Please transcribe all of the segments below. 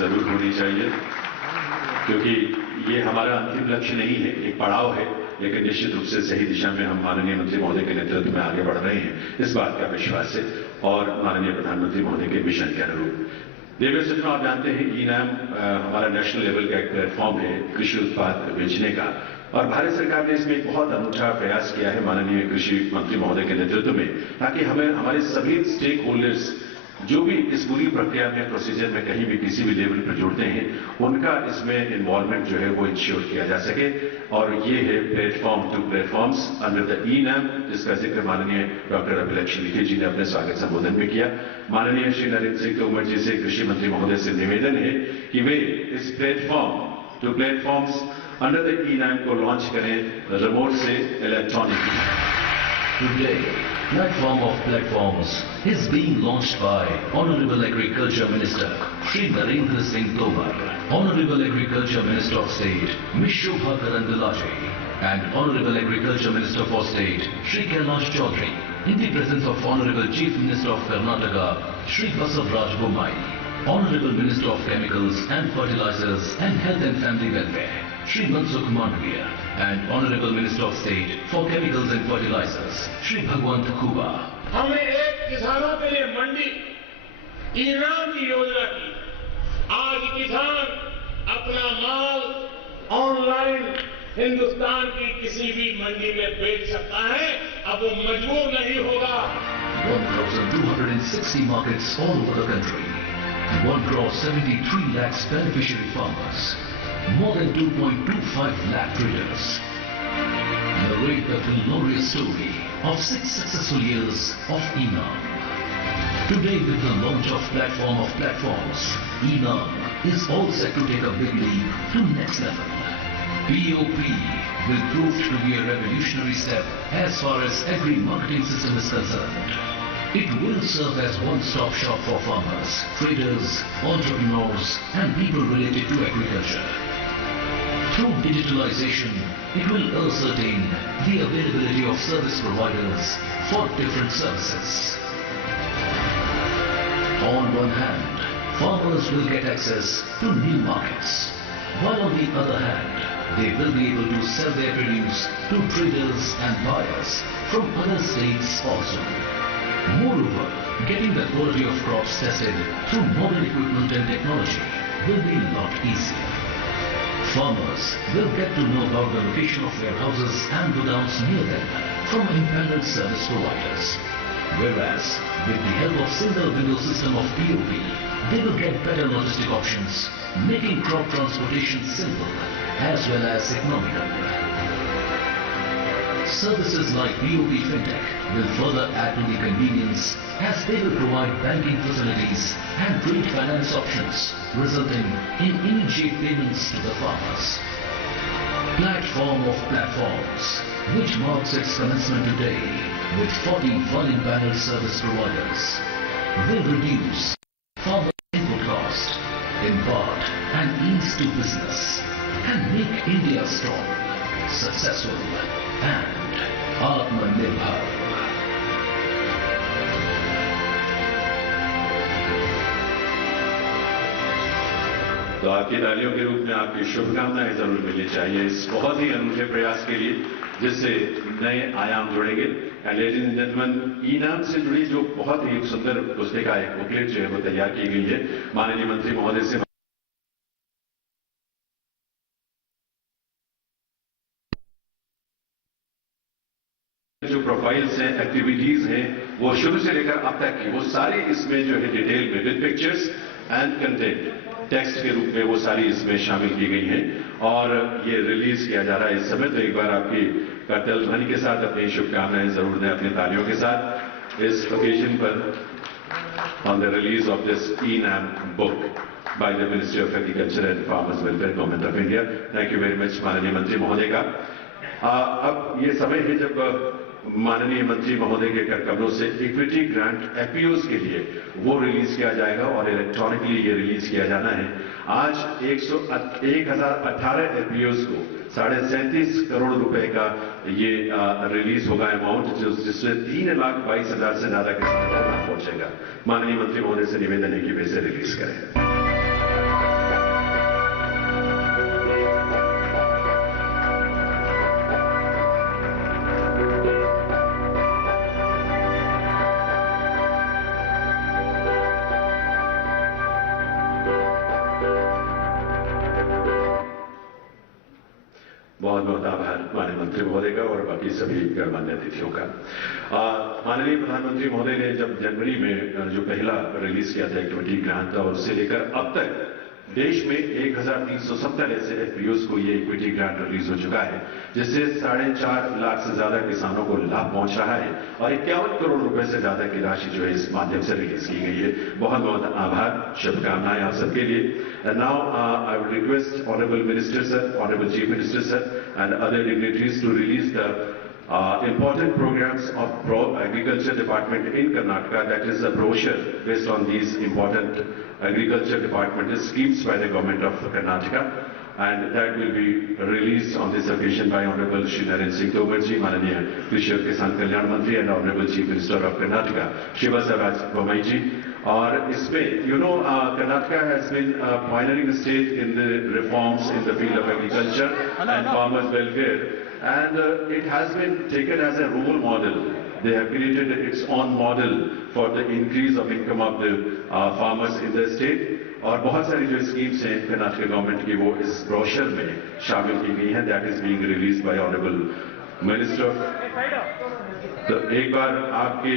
जरूर होनी चाहिए, क्योंकि ये हमारा अंतिम लक्ष्य नहीं है, एक पड़ाव है, लेकिन निश्चित रूप से सही दिशा में हम माननीय मंत्री महोदय के नेतृत्व में आगे बढ़ रहे हैं, इस बात का विश्वास है। और माननीय प्रधानमंत्री महोदय के मिशन के अनुरूप देवेश सज्जनों, आप जानते हैं ई-नाम हमारा नेशनल लेवल का एक प्लेटफॉर्म है कृषि उत्पाद बेचने का, और भारत सरकार ने इसमें एक बहुत अनूठा प्रयास किया है माननीय कृषि मंत्री महोदय के नेतृत्व में, ताकि हमें हमारे सभी स्टेक होल्डर्स जो भी इस पूरी प्रक्रिया में प्रोसीजर में कहीं भी किसी भी लेवल पर जुड़ते हैं, उनका इसमें इन्वॉल्वमेंट जो है वो इंश्योर किया जा सके। और ये है platform to platforms under the e NAM, जिसका जिक्र माननीय डॉक्टर अभिलक्ष्मी लिखी जी ने अपने स्वागत संबोधन में किया। माननीय श्री नरेंद्र सिंह तोमर जी से कृषि मंत्री महोदय से निवेदन है कि वे इस platform to platforms under the e NAM को लॉन्च करें रिमोट से electronic. Today, Platform of Platforms is being launched by Honorable Agriculture Minister Shri Narendra Singh Tomar, Honorable Agriculture Minister of State Ms. Shobha Karandalaje, and Honorable Agriculture Minister for State Shri Kailash Chaudhary, in the presence of Honorable Chief Minister of Karnataka Shri Basavaraj Bommai, Honorable Minister of Chemicals and Fertilizers and Health and Family Welfare Shri Mansukh Mandavia, and Honorable Minister of State for Chemicals and Fertilizers Shri Bhagwant Kuba. हमने एक किसानों के लिए मंडी ई-नाम की योजना की। आज किसान अपना माल ऑनलाइन हिंदुस्तान की किसी भी मंडी में बेच सकता है, अब वो मजबूर नहीं होगा। 1,260 markets all over the country, 1,73 lakhs beneficiary farmers, more than 2.25 lakh traders. Narrate the glorious story of 6 successful years of e-naam. Today, with the launch of Platform of Platforms, e-naam is all set to take a big leap to next level. POP will prove to be a revolutionary step as far as agri-marketing system is concerned. It will serve as one-stop shop for farmers, traders, entrepreneurs, and people related to agriculture. Through digitalization, it will ascertain the availability of service providers for different services. On one hand, farmers will get access to new markets, while on the other hand, they will be able to sell their produce to traders and buyers from other states also. Moreover, getting the quality of crops tested through modern equipment and technology will be a lot easier. Farmers will get to know about the location of warehouses and godowns near them from empaneled service providers. Whereas, with the help of single window system of POP, they will get better logistic options, making crop transportation simple as well as economical. Services like POP FinTech will further add to the convenience as they will provide banking facilities and trade finance options, resulting in immediate payments to the farmers. Platform of Platforms, which marks its commencement today with 41 empaneled service providers, will reduce farmer input cost, impart an ease to business, and make India strong, successful, and Atmanirbhar. तो आपकी तालियों के रूप में आपकी शुभकामनाएं जरूर मिलनी चाहिए इस बहुत ही अनूठे प्रयास के लिए, जिससे नए आयाम जुड़ेंगे। And ladies and gentleman, e-NAM से जुड़ी जो बहुत ही सुंदर पुस्तिका एक बुकलेट जो है वो तैयार की गई है माननीय मंत्री महोदय से। जो प्रोफाइल्स हैं, एक्टिविटीज हैं, वो शुरू से लेकर अब तक की वो सारी इसमें जो है डिटेल में with pictures and content text के रूप में वो सारी इसमें शामिल की गई हैं और ये रिलीज किया जा रहा है इस समय। तो एक बार आपकी करतल ध्वनि के साथ अपनी शुभकामनाएं जरूर दें अपनी तालियों के साथ इस ओकेजन पर on the release of this e-NAM book by the ministry of agriculture and farmers welfare government of India. Thank you very much माननीय मंत्री महोदय का। अब ये समय है जब माननीय मंत्री महोदय के कर कमलों से इक्विटी ग्रांट एपीओज के लिए वो रिलीज किया जाएगा और इलेक्ट्रॉनिकली ये रिलीज किया जाना है। आज 1018 एपीओज को 37.5 करोड़ रुपए का ये रिलीज होगा अमाउंट, जिसमें 3,22,000 से ज्यादा किसानों को लाभ पहुंचेगा। माननीय मंत्री महोदय से निवेदन है कि वे इसे रिलीज करें। बहुत बहुत आभार माननीय मंत्री महोदय का और बाकी सभी गणमान्य अतिथियों का। माननीय प्रधानमंत्री महोदय ने जब जनवरी में जो पहला रिलीज किया था एक्टिविटी ग्रांट और उससे लेकर अब तक देश में 1370 ऐसे एफपीओज को ये इक्विटी ग्रांट रिलीज हो चुका है, जिससे 4.5 लाख से ज्यादा किसानों को लाभ पहुंच रहा है और 51 करोड़ रुपए से ज्यादा की राशि जो है इस माध्यम से रिलीज की गई है। बहुत बहुत आभार, शुभकामनाएं आप सबके लिए। Now I would request honourable minister sir, honourable chief minister sir and other dignitaries to release the important programs of Agriculture Department in Karnataka, that is a brochure based on these important Agriculture Department schemes by the government of Karnataka, and that will be released on this occasion by Honorable Shri Narendra Singh Tomar ji, Mananiya Krishi aur Kisan Kalyan Mantri, and Honorable Chief Minister of Karnataka, Shivasaraj Bommai ji. और इसमें Karnataka has been a pioneering state in the reforms in the field of agriculture and farmers' welfare. And it has been taken as a role model. They have created its own model for the increase of income of the farmers in the state. और बहुत सारी जो schemes हैं Karnataka government की वो इस brochure में शामिल की गई हैं। That is being release by honourable minister. तो एक बार आपकी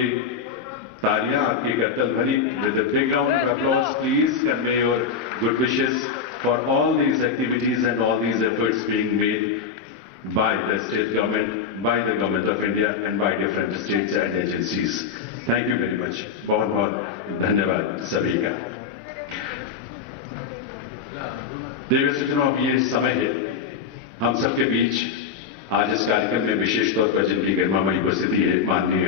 तालियां, आपकी करतल भरी with the big round of applause please convey your good wishes for all these activities and all these efforts being made by the state government, by the government of India and by different states and agencies. Thank you very much. बहुत बहुत धन्यवाद सभी का। देवी सूचना अब ये समय है हम सबके बीच आज इस कार्यक्रम में विशेष तौर पर जिनकी गरिमामयी उपस्थिति है, माननीय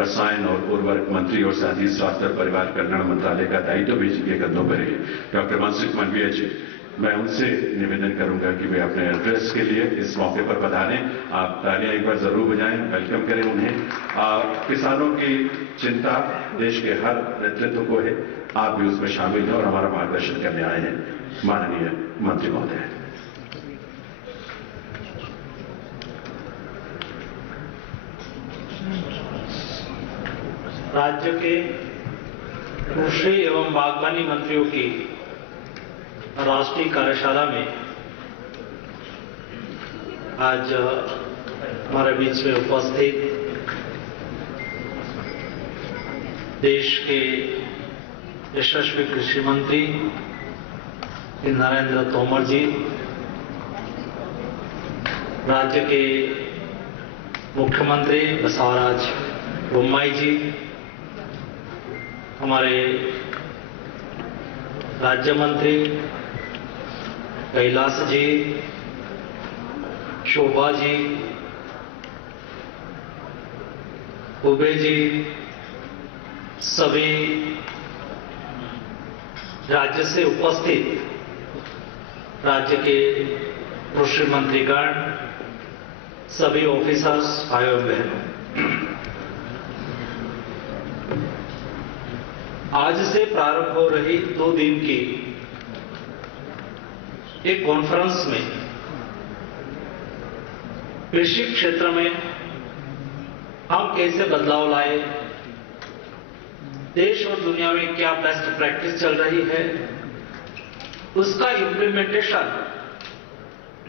रसायन और उर्वरक मंत्री और साथ ही स्वास्थ्य और परिवार कल्याण मंत्रालय का दायित्व भी जिनके कंधों पर है, डॉक्टर मनसुख मांडविया जी। मैं उनसे निवेदन करूंगा कि वे अपने एड्रेस के लिए इस मौके पर पधारें। आप तालियां एक बार जरूर बजाएं, वेलकम करें उन्हें। किसानों की चिंता देश के हर नेतृत्व को है, आप भी उसमें शामिल हैं और हमारा मार्गदर्शन करने आए हैं। माननीय मंत्री महोदय। राज्य के कृषि एवं बागवानी मंत्रियों की राष्ट्रीय कार्यशाला में आज हमारे बीच में उपस्थित देश के यशस्वी कृषि मंत्री नरेंद्र तोमर जी, राज्य के मुख्यमंत्री बसवराज बोम्मई जी, हमारे राज्य मंत्री कैलाश जी, शोभा जी, उबे जी, सभी राज्य से उपस्थित राज्य के कृषि मंत्रीगण, सभी ऑफिसर्स, भाइयों बहनों, आज से प्रारंभ हो रही 2 दिन की एक कॉन्फ्रेंस में कृषि क्षेत्र में हम कैसे बदलाव लाए, देश और दुनिया में क्या बेस्ट प्रैक्टिस चल रही है, उसका इम्प्लीमेंटेशन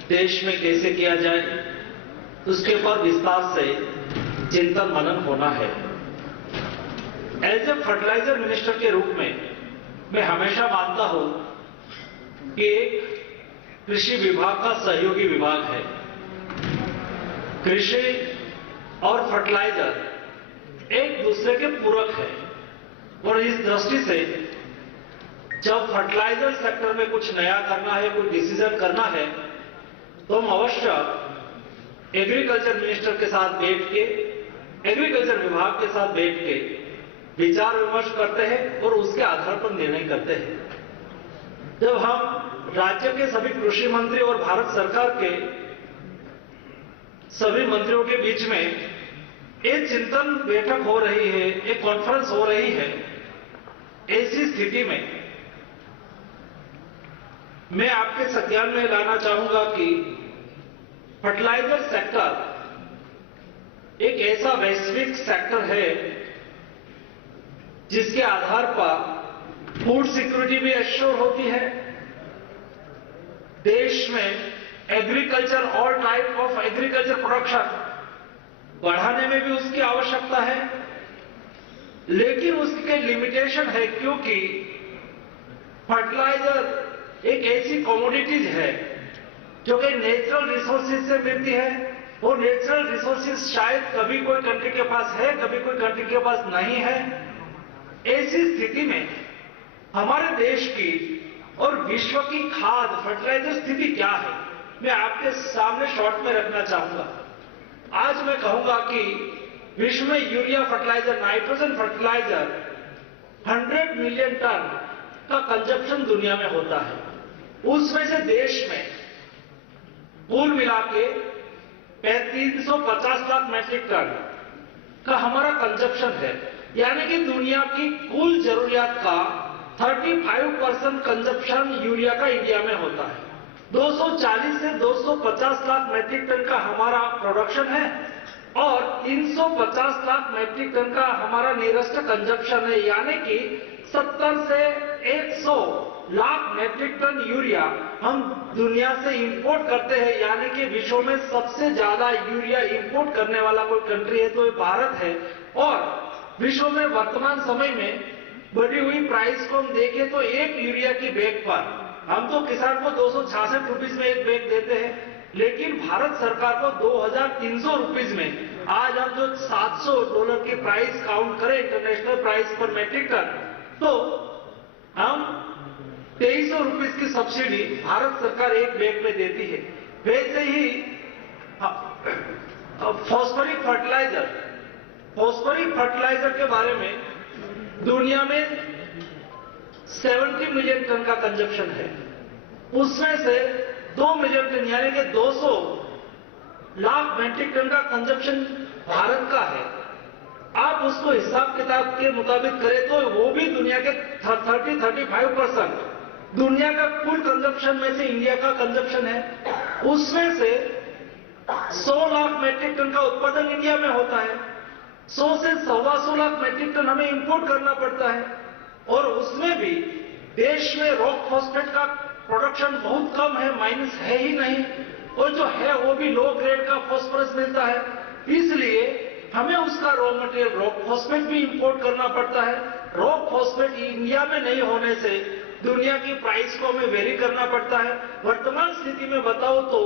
देश में कैसे किया जाए, उसके ऊपर विस्तार से चिंतन मनन होना है। एज ए फर्टिलाइजर मिनिस्टर के रूप में मैं हमेशा मानता हूं कि एक कृषि विभाग का सहयोगी विभाग है। कृषि और फर्टिलाइजर एक दूसरे के पूरक है और इस दृष्टि से जब फर्टिलाइजर सेक्टर में कुछ नया करना है, कोई डिसीजन करना है, तो हम अवश्य एग्रीकल्चर मिनिस्टर के साथ बैठ के, एग्रीकल्चर विभाग के साथ बैठ के विचार विमर्श करते हैं और उसके आधार पर निर्णय करते हैं। जब हम राज्य के सभी कृषि मंत्री और भारत सरकार के सभी मंत्रियों के बीच में एक चिंतन बैठक हो रही है, एक कॉन्फ्रेंस हो रही है, ऐसी स्थिति में मैं आपके संज्ञान में लाना चाहूंगा कि फर्टिलाइजर सेक्टर एक ऐसा वैश्विक सेक्टर है जिसके आधार पर फूड सिक्योरिटी भी एश्योर होती है, देश में agriculture, all type of agriculture production बढ़ाने में भी उसकी आवश्यकता है, लेकिन उसके लिमिटेशन है, क्योंकि फर्टिलाइजर एक ऐसी कमोडिटीज है जो कि नेचुरल रिसोर्सेज से मिलती है। वो नेचुरल रिसोर्सेज शायद कभी कोई कंट्री के पास है, कभी कोई कंट्री के पास नहीं है। ऐसी स्थिति में हमारे देश की और विश्व की खाद फर्टिलाइजर स्थिति क्या है, मैं आपके सामने शॉर्ट में रखना चाहूंगा। आज मैं कहूंगा कि विश्व में urea fertiliser, nitrogen fertiliser 100 million ton का कंजप्शन दुनिया में होता है। उसमें से देश में कुल मिला के 350 लाख मैट्रिक टन का हमारा कंजप्शन है, यानी कि दुनिया की कुल जरूरियात का 35% कंजप्शन यूरिया का इंडिया में होता है। 240 से 250 लाख मैट्रिक टन का हमारा प्रोडक्शन है और 350 लाख मैट्रिक टन का हमारा निरस्त कंजप्शन है, यानी कि 70 से 100 लाख मैट्रिक टन यूरिया हम दुनिया से इंपोर्ट करते हैं। यानी कि विश्व में सबसे ज्यादा यूरिया इंपोर्ट करने वाला कोई कंट्री है तो ये भारत है। और विश्व में वर्तमान समय में बढ़ी हुई प्राइस को हम देखें तो एक यूरिया की बैग पर हम तो किसान को 266 रुपीज में एक बैग देते हैं, लेकिन भारत सरकार को 2300 रुपीज में आज हम जो $700 की प्राइस काउंट करें इंटरनेशनल प्राइस पर मैट्रिक टन, तो हम 2300 रुपीज की सब्सिडी भारत सरकार एक बैग में देती है। वैसे ही फॉस्फोरिक फर्टिलाइजर के बारे में दुनिया में 70 मिलियन टन का कंजप्शन है। उसमें से 2 मिलियन टन यानी कि 200 लाख मैट्रिक टन का कंजप्शन भारत का है। आप उसको हिसाब किताब के मुताबिक करें तो वो भी दुनिया के 35% दुनिया का कुल कंजप्शन में से इंडिया का कंजप्शन है। उसमें से 100 लाख मैट्रिक टन का उत्पादन इंडिया में होता है, 100 से 125 लाख मैट्रिक टन हमें इंपोर्ट करना पड़ता है। और उसमें भी देश में रॉक फॉस्फेट का प्रोडक्शन बहुत कम है, माइनस है ही नहीं, और जो है वो भी लो ग्रेड का फॉस्फोरस मिलता है, इसलिए हमें उसका रॉ मटेरियल रॉक फॉस्फेट भी इंपोर्ट करना पड़ता है। रॉक फॉस्फेट इंडिया में नहीं होने से दुनिया की प्राइस को हमें वेरी करना पड़ता है। वर्तमान स्थिति में बताओ तो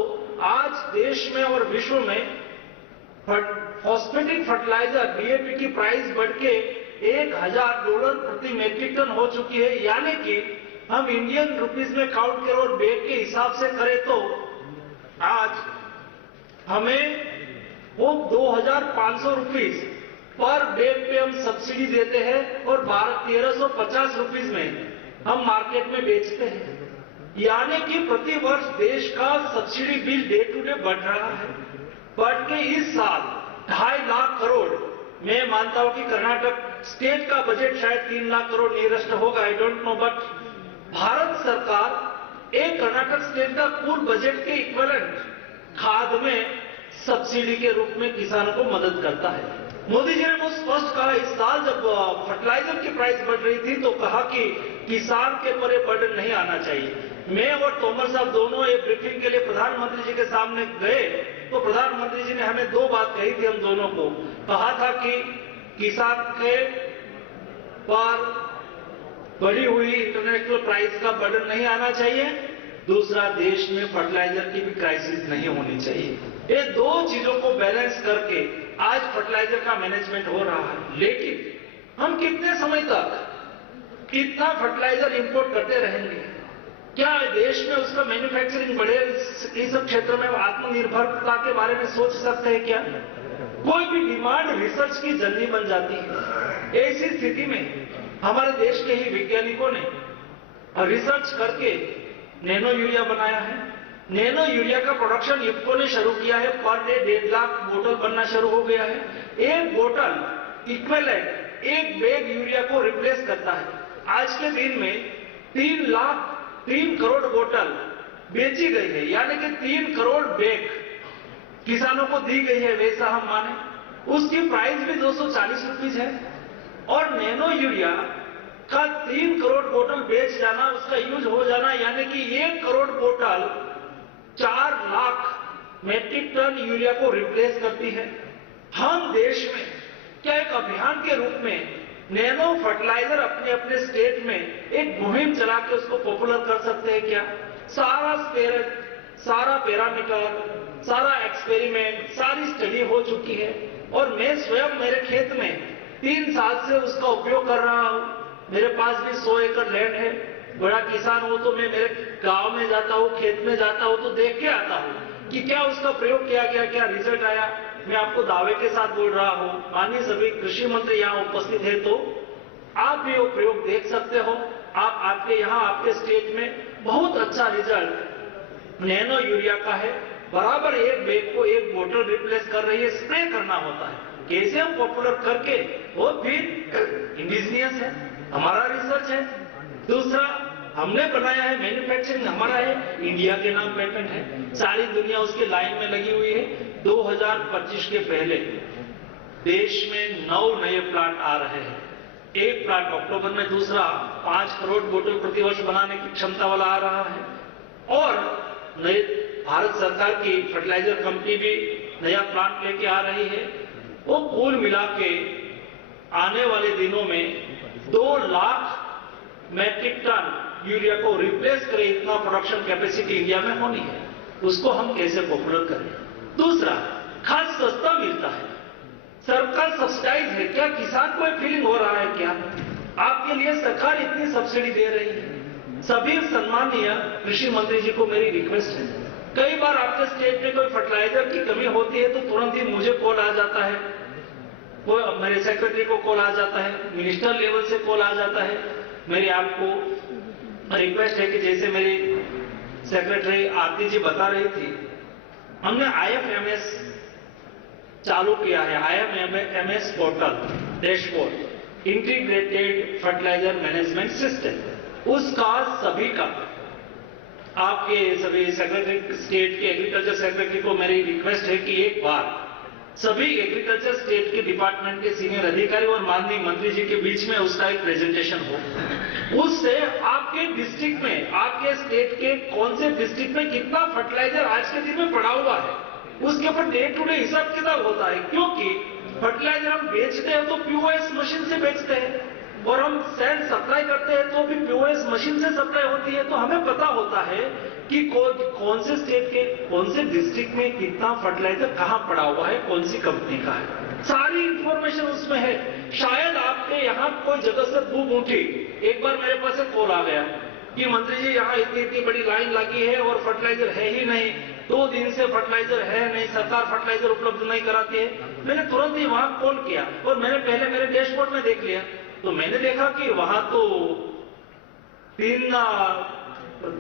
आज देश में और विश्व में फॉस्फेटिक फर्टिलाइजर डीएपी की प्राइस बढ़ के $1000 प्रति मैट्रिक टन हो चुकी है, यानी कि हम इंडियन रुपीस में काउंट करें और बैग के हिसाब से करें तो आज हमें वो 2500 रुपीस पर बैग पे हम सब्सिडी देते हैं और 1350 रुपीस में हम मार्केट में बेचते हैं। यानी कि प्रति वर्ष देश का subsidy bill day to day बढ़ रहा है। बढ़ के इस साल 2.5 लाख करोड़, मैं मानता हूं कि कर्नाटक स्टेट का बजट शायद 3 लाख करोड़ नियरेस्ट होगा, I don't know, but Bharat सरकार एक कर्नाटक स्टेट का कुल बजट के इक्विवेलेंट खाद में सब्सिडी के रूप में किसानों को मदद करता है। मोदी जी ने बहुत स्पष्ट कहा, इस साल जब फर्टिलाइजर की प्राइस बढ़ रही थी तो कहा कि किसान के ऊपर ये बर्डन नहीं आना चाहिए। मैं और तोमर साहब दोनों एक ब्रीफिंग के लिए प्रधानमंत्री जी के सामने गए तो प्रधानमंत्री जी ने हमें 2 बात कही थी, हम दोनों को कहा था कि किसान के पर बढ़ी हुई इंटरनेशनल प्राइस का बर्डन नहीं आना चाहिए, दूसरा देश में फर्टिलाइजर की भी क्राइसिस नहीं होनी चाहिए। ये 2 चीजों को बैलेंस करके आज फर्टिलाइजर का मैनेजमेंट हो रहा है। लेकिन हम कितने समय तक कितना फर्टिलाइजर इंपोर्ट करते रहेंगे? क्या देश में उसका मैन्युफैक्चरिंग बढ़े? इस क्षेत्र में आत्मनिर्भरता के बारे में सोच सकते हैं क्या? कोई भी डिमांड रिसर्च की जल्दी बन जाती है। ऐसी स्थिति में हमारे देश के ही वैज्ञानिकों ने रिसर्च करके नैनो यूरिया बनाया है। नैनो यूरिया का प्रोडक्शन इफ्को ने शुरू किया है। पर डे 1.5 लाख बोतल बनना शुरू हो गया है। एक बोतल इक्विवेलेंट एक बैग यूरिया को रिप्लेस करता है। आज के दिन में 3 करोड़ बोतल बेची गई है, यानी कि 3 करोड़ बैग किसानों को दी गई है, वैसा हम माने। उसकी प्राइस भी 240 रुपीज है। और नैनो यूरिया का 3 करोड़ बोतल बेच जाना, उसका यूज हो जाना, यानी कि 1 करोड़ बोतल 4 लाख मेट्रिक टन यूरिया को रिप्लेस करती है। हम देश में क्या एक अभियान के रूप में नैनो फर्टिलाइजर अपने अपने स्टेट में एक मुहिम चला के उसको पॉपुलर कर सकते हैं क्या? सारा पैरामीटर, सारा एक्सपेरिमेंट, सारी स्टडी हो चुकी है और मैं स्वयं मेरे खेत में 3 साल से उसका उपयोग कर रहा हूं। मेरे पास भी 100 एकड़ लैंड है। बड़ा किसान हूं तो मैं मेरे गांव में जाता हूं, खेत में जाता हूं तो देख के आता हूं कि क्या उसका प्रयोग किया गया, क्या रिजल्ट आया। मैं आपको दावे के साथ बोल रहा हूं, माननीय सभी कृषि मंत्री यहां उपस्थित है तो आप भी वो प्रयोग देख सकते हो। आप आपके यहां आपके स्टेट में बहुत अच्छा रिजल्ट नैनो यूरिया का है। बराबर एक बैग को एक बोतल रिप्लेस कर रही है, स्प्रे करना होता है। कैसे हम पॉपुलर करके वो फिर इंडिजिनियस है, हमारा रिसर्च है। दूसरा, हमने बनाया है, मैन्युफैक्चरिंग हमारा है, इंडिया के नाम पेटेंट है, सारी दुनिया उसके लाइन में लगी हुई है। 2025 के पहले देश में 9 नए प्लांट आ रहे हैं। एक प्लांट अक्टूबर में, दूसरा 5 करोड़ बोतल प्रतिवर्ष बनाने की क्षमता वाला आ रहा है और नए भारत सरकार की फर्टिलाइजर कंपनी भी नया प्लांट लेके आ रही है। वो कुल मिला के आने वाले दिनों में 2 लाख मैट्रिक टन यूरिया को रिप्लेस करे इतना प्रोडक्शन कैपेसिटी इंडिया में होनी है। उसको हम कैसे पॉपुलर करें? दूसरा, खाद सस्ता मिलता है, सरकार सब्सिडाइज है। क्या किसान को फीलिंग हो रहा है क्या? आपके लिए सरकार इतनी सब्सिडी दे रही है। सभी सम्माननीय कृषि मंत्री जी को मेरी रिक्वेस्ट है, कई बार आपके स्टेट में कोई फर्टिलाइजर की कमी होती है तो तुरंत ही मुझे कॉल आ जाता है, वो मेरे सेक्रेटरी को कॉल आ जाता है, मिनिस्टर लेवल से कॉल आ जाता है। मेरी आपको रिक्वेस्ट है कि जैसे मेरी सेक्रेटरी आरती जी बता रही थी, हमने IFMS चालू किया है। IFMS portal dashboard, integrated fertiliser management system, उसका सभी का आपके सभी सेक्रेटरी, स्टेट के एग्रीकल्चर सेक्रेटरी को मेरी रिक्वेस्ट है कि एक बार सभी एग्रीकल्चर स्टेट के डिपार्टमेंट के सीनियर अधिकारी और माननीय मंत्री जी के बीच में उसका एक प्रेजेंटेशन हो। उससे आपके डिस्ट्रिक्ट में, आपके स्टेट के कौन से डिस्ट्रिक्ट में कितना फर्टिलाइजर आज के दिन में पड़ा हुआ है, उसके ऊपर डे टू डे हिसाब किताब होता है। क्योंकि फर्टिलाइजर हम बेचते हैं तो POS मशीन से बेचते हैं और हम सेल सप्लाई करते हैं तो भी POS मशीन से सप्लाई होती है। तो हमें पता होता है कि कौन से स्टेट के कौन से डिस्ट्रिक्ट में कितना फर्टिलाइजर कहां पड़ा हुआ है, कौन सी कंपनी का है, सारी इंफॉर्मेशन उसमें है। शायद आपके यहाँ कोई जगह से बूम उठी, एक बार मेरे पास एक कॉल आ गया कि मंत्री जी यहाँ इतनी बड़ी लाइन लगी है और फर्टिलाइजर है ही नहीं, 2 दिन से फर्टिलाइजर है नहीं, सरकार फर्टिलाइजर उपलब्ध नहीं कराती है। मैंने तुरंत ही वहां कॉल किया और मैंने पहले मेरे डैशबोर्ड में देख लिया तो मैंने देखा कि वहां तो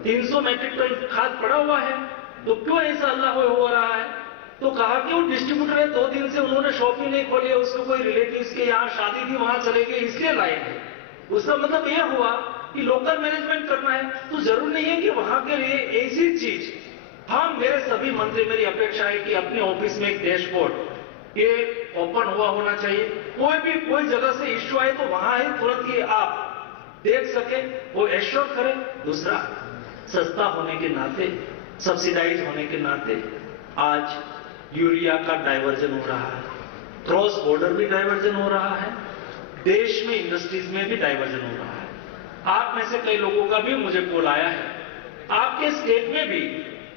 300 मैट्रिक टन खाद पड़ा हुआ है। तो क्यों ऐसा अल्लाह हो रहा है? तो कहा कि वो डिस्ट्रीब्यूटर है, 2 दिन से उन्होंने शॉप ही नहीं खोली है, उसको कोई रिलेटिव्स के यहाँ शादी थी, वहां चले गए, इसलिए लाए हैं। उसका मतलब यह हुआ कि लोकल मैनेजमेंट करना है। तो जरूर नहीं है कि वहां के लिए ऐसी चीज, हम मेरे सभी मंत्री, मेरी अपेक्षा है कि अपने ऑफिस में एक डैशबोर्ड ये ओपन हुआ होना चाहिए। कोई जगह से इश्यू आए तो वहां ही तुरंत ही आप देख सके, वो एश्योर करें। दूसरा, सस्ता होने के नाते, सब्सिडाइज होने के नाते आज यूरिया का डाइवर्जन हो रहा है, क्रॉस बॉर्डर भी डाइवर्जन हो रहा है, देश में इंडस्ट्रीज में भी डाइवर्जन हो रहा है। आप में से कई लोगों का भी मुझे कॉल आया है, आपके स्टेट में भी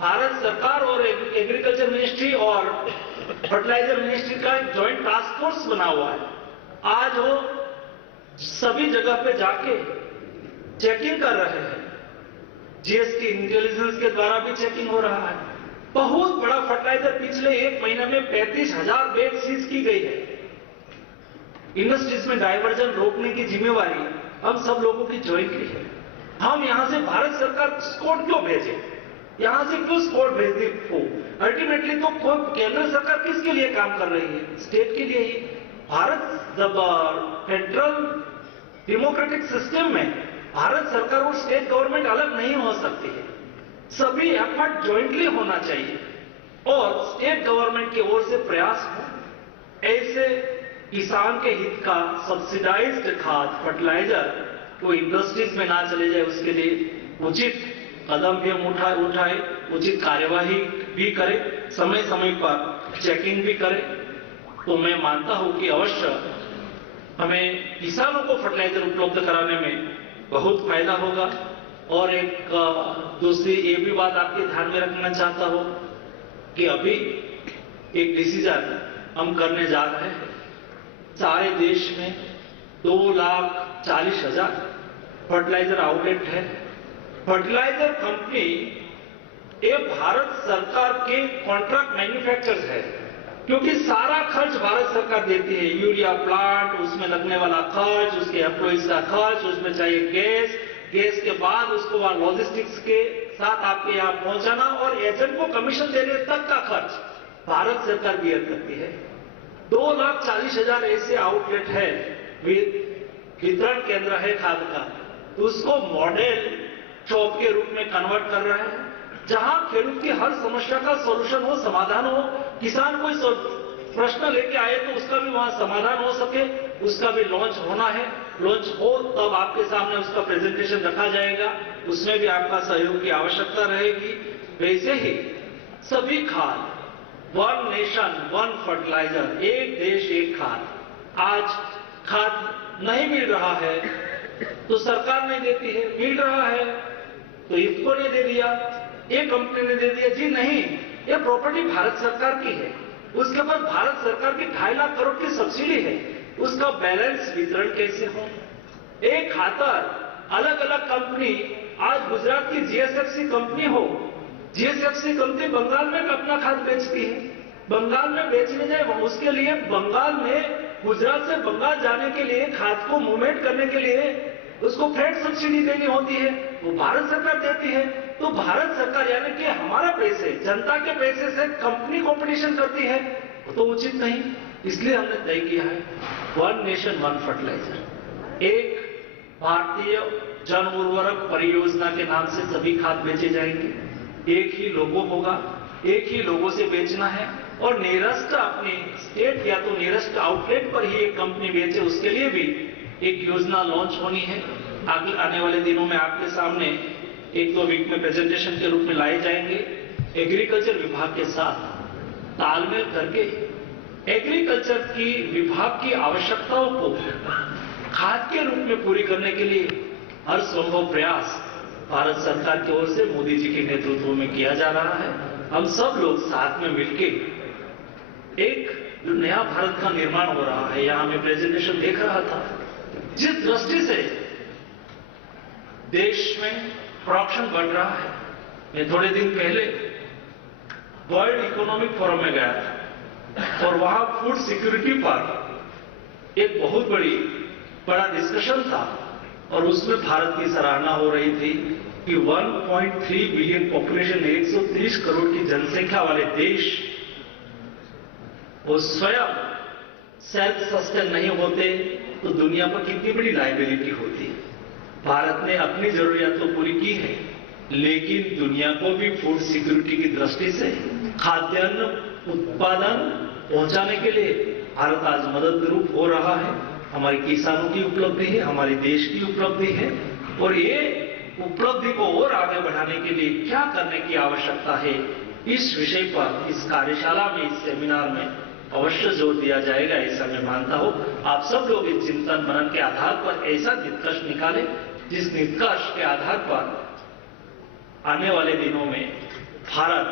भारत सरकार और एग्रीकल्चर मिनिस्ट्री और फर्टिलाइजर मिनिस्ट्री का एक ज्वाइंट टास्क फोर्स बना हुआ है। आज वो सभी जगह पे जाके चेकिंग कर रहे हैं, GST इंटेलिजेंस के द्वारा भी चेकिंग हो रहा है। बहुत बड़ा फर्टिलाइजर पिछले 1 महीने में 35,000 बैग सीज की गई है। इंडस्ट्रीज में डाइवर्जन रोकने की जिम्मेवारी हम सब लोगों की ज्वाइंटली है। हम यहां से भारत सरकार स्क्वाड क्यों भेजे, यहां से क्यों स्क्वाड भेजती हो? अल्टीमेटली तो केंद्र सरकार किसके लिए काम कर रही है? स्टेट के लिए ही। भारत जब फेडरल डेमोक्रेटिक सिस्टम में भारत सरकार और स्टेट गवर्नमेंट अलग नहीं हो सकती है, सभी एफर्ट ज्वाइंटली होना चाहिए और स्टेट गवर्नमेंट की ओर से प्रयास हो ऐसे किसान के हित का सब्सिडाइज्ड खाद फर्टिलाइजर को इंडस्ट्रीज में ना चले जाए, उसके लिए उचित कदम भी हम उठाए उचित कार्यवाही भी करे, समय समय पर चेकिंग भी करे, तो मैं मानता हूं कि अवश्य हमें किसानों को फर्टिलाइजर उपलब्ध कराने में बहुत फायदा होगा। और एक दूसरी ये भी बात आपके ध्यान में रखना चाहता हूं कि अभी एक डिसीजन हम करने जा रहे हैं। सारे देश में 2,40,000 फर्टिलाइजर आउटलेट है। फर्टिलाइजर कंपनी ये भारत सरकार के कॉन्ट्रैक्ट मैन्युफैक्चरर्स है, क्योंकि सारा खर्च भारत सरकार देती है। यूरिया प्लांट, उसमें लगने वाला खर्च, उसके एम्प्लॉइज का खर्च, उसमें चाहिए गैस के बाद उसको वहां लॉजिस्टिक्स के साथ आपके यहां पहुंचाना और एजेंट को कमीशन देने तक का खर्च भारत सरकार बियर करती है। 2,40,000 ऐसे आउटलेट है, वितरण केंद्र है खाद का, तो उसको मॉडल शॉप के रूप में कन्वर्ट कर रहे हैं, जहां खेडूत की हर समस्या का सॉल्यूशन हो, समाधान हो। किसान कोई प्रश्न लेके आए तो उसका भी वहां समाधान हो सके, उसका भी लॉन्च होना है। लॉन्च हो तब आपके सामने उसका प्रेजेंटेशन रखा जाएगा, उसमें भी आपका सहयोग की आवश्यकता रहेगी। वैसे ही सभी खाद, वन नेशन वन फर्टिलाइजर, एक देश एक खाद। आज खाद नहीं मिल रहा है तो सरकार नहीं देती है, मिल रहा है तो इफको ने दे दिया, ये कंपनी ने दे दिया। जी नहीं, ये प्रॉपर्टी भारत सरकार की है, उसके ऊपर भारत सरकार की 2.5 लाख करोड़ की सब्सिडी है, उसका बैलेंस वितरण कैसे हो? एक खातर अलग अलग कंपनी, आज गुजरात की जीएसएफसी कंपनी हो, जीएसएफसी कंपनी बंगाल में अपना खाद बेचती है, बंगाल में बेचने जाए उसके लिए बंगाल में, गुजरात से बंगाल जाने के लिए खाद को मूवमेंट करने के लिए उसको फ्रेट सब्सिडी देनी होती है, वो भारत सरकार देती है। तो भारत सरकार यानी कि हमारा पैसे, जनता के पैसे से कंपनी कॉम्पिटिशन करती है, तो उचित नहीं। इसलिए हमने तय किया है वन नेशन वन फर्टिलाइजर, एक भारतीय जन उर्वरक परियोजना के नाम से सभी खाद बेचे जाएंगे, एक ही लोगो होगा, एक ही लोगो से बेचना है। और नियरेस्ट अपनी स्टेट या तो नियरेस्ट आउटलेट पर ही एक कंपनी बेचे, उसके लिए भी एक योजना लॉन्च होनी है। आगे आने वाले दिनों में आपके सामने 1-2 वीक में प्रेजेंटेशन के रूप में लाए जाएंगे। एग्रीकल्चर विभाग के साथ तालमेल करके एग्रीकल्चर की विभाग की आवश्यकताओं को खाद के रूप में पूरी करने के लिए हर संभव प्रयास भारत सरकार की ओर से मोदी जी के नेतृत्व में किया जा रहा है। हम सब लोग साथ में मिलकर एक नया भारत का निर्माण हो रहा है। यहां मैं प्रेजेंटेशन देख रहा था, जिस दृष्टि से देश में प्रोडक्शन बढ़ रहा है। मैं थोड़े दिन पहले वर्ल्ड इकोनॉमिक फोरम में गया था और वहां फूड सिक्योरिटी पर एक बहुत बड़ा डिस्कशन था और उसमें भारत की सराहना हो रही थी कि 1.3 बिलियन पॉपुलेशन, 130 करोड़ की जनसंख्या वाले देश वो स्वयं सेल्फ सस्टेन नहीं होते तो दुनिया पर कितनी बड़ी लायबिलिटी होती है। भारत ने अपनी जरूरियात तो पूरी की है, लेकिन दुनिया को भी फूड सिक्योरिटी की दृष्टि से खाद्यान्न उत्पादन पहुंचाने के लिए भारत आज मददरूप हो रहा है। हमारे किसानों की उपलब्धि है, हमारे देश की उपलब्धि है और ये उपलब्धि को और आगे बढ़ाने के लिए क्या करने की आवश्यकता है, इस विषय पर इस कार्यशाला में, इस सेमिनार में अवश्य जोर दिया जाएगा, ऐसा मैं मानता हूं। आप सब लोग इस चिंतन मनन के आधार पर ऐसा निष्कर्ष निकालें जिस निष्कर्ष के आधार पर आने वाले दिनों में भारत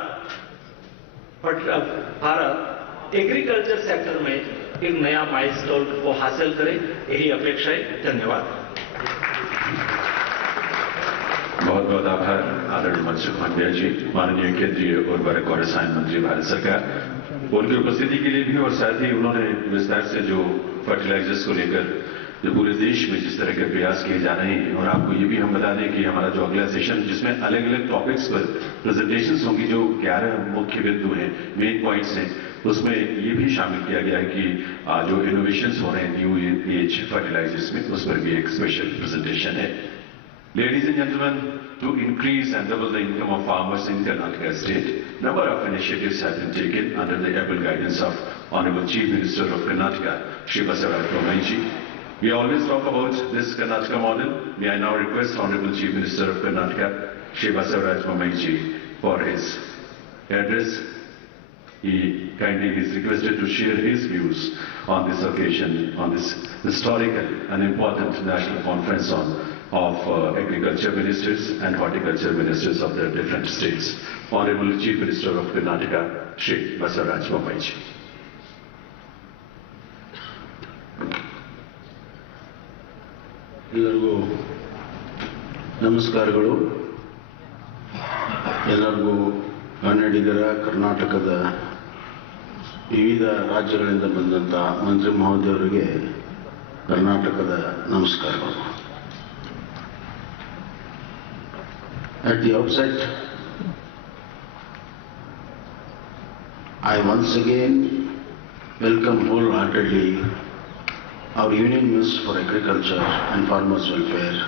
एग्रीकल्चर सेक्टर में एक नया माइलस्टोन को हासिल करे, यही अपेक्षा है। धन्यवाद। बहुत बहुत आभार आदरणीय मनसुख मांडविया जी, माननीय केंद्रीय उर्वरक और रसायन मंत्री भारत सरकार, उनकी उपस्थिति के लिए भी। और साथ ही उन्होंने विस्तार से जो फर्टिलाइजर्स को लेकर जो पूरे देश में जिस तरह के प्रयास किए जा रहे हैं, और आपको ये भी हम बता दें कि हमारा जो अगला सेशन जिसमें अलग अलग टॉपिक्स पर प्रेजेंटेशंस होंगी, जो 11 मुख्य बिंदु हैं, मेन पॉइंट्स हैं, उसमें ये भी शामिल किया गया है कि जो इनोवेशंस हो रहे हैं न्यू एज फर्टिलाइजर्स में, उस पर भी एक स्पेशल प्रेजेंटेशन है। Ladies and gentlemen, to increase and double the income of farmers in Karnataka state, number of initiatives have been taken under the able guidance of Honorable Chief Minister of Karnataka, Shri Basavaraj Bommai ji. We always talk about this Karnataka model. May I now request Honorable Chief Minister of Karnataka, Shri Basavaraj Bommai ji, for his address. He kindly is requested to share his views on this occasion, on this historical and important national conference of agriculture ministers and horticulture ministers of the different states. Honorable Chief Minister of Karnataka, Shri Basavaraj Bommai. ಎಲ್ಲರಿಗೂ ನಮಸ್ಕಾರಗಳು. ಎಲ್ಲರಿಗೂ ಕನ್ನಡಿಗರ ಕರ್ನಾಟಕದ ವಿವಿಧ ರಾಜ್ಯಗಳಿಂದ ಬಂದಂಥ ಮಂತ್ರಿ ಮಹೋದಯರಿಗೆ ಕರ್ನಾಟಕದ ನಮಸ್ಕಾರಗಳು. At the outset, I once again welcome wholeheartedly our Union Minister for Agriculture and Farmers Welfare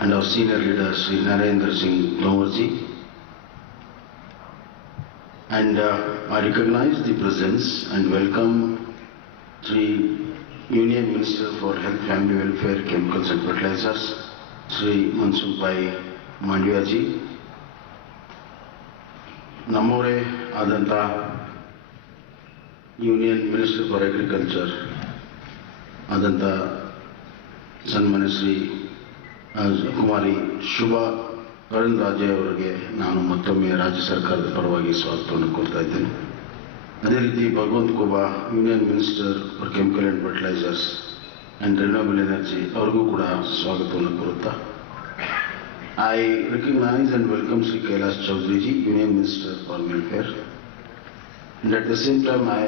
and our senior leader Sri Narendra Singh Tomarji, and I recognize the presence and welcome Sri Union Minister for Health, Family Welfare, Chemicals and Fertilizers, Sri Mansukh Bhai Mandviya ji, ನಮ್ಮವರೇ ಆದಂಥ union minister for agriculture ಆದಂಥ ಸನ್ಮಾನ್ಯ ಶ್ರೀ ಕುಮಾರಿ ಶೋಭಾ ಕರಂದ್ಲಾಜೆ ಅವರಿಗೆ ನಾನು ಮತ್ತೊಮ್ಮೆ ರಾಜ್ಯ ಸರ್ಕಾರದ ಪರವಾಗಿ ಸ್ವಾಗತವನ್ನು ಕೋರ್ತಾ ಇದ್ದೇನೆ. ಅದೇ ರೀತಿ Bhagwanth Khuba union minister for chemical and fertilisers and renewable energy ಅವ್ರಿಗೂ ಕೂಡ ಸ್ವಾಗತವನ್ನು ಕೋರುತ್ತಾ, I recognize and welcome Sri Kailash Chaudhary ji, Union Minister for Welfare, and at the same time I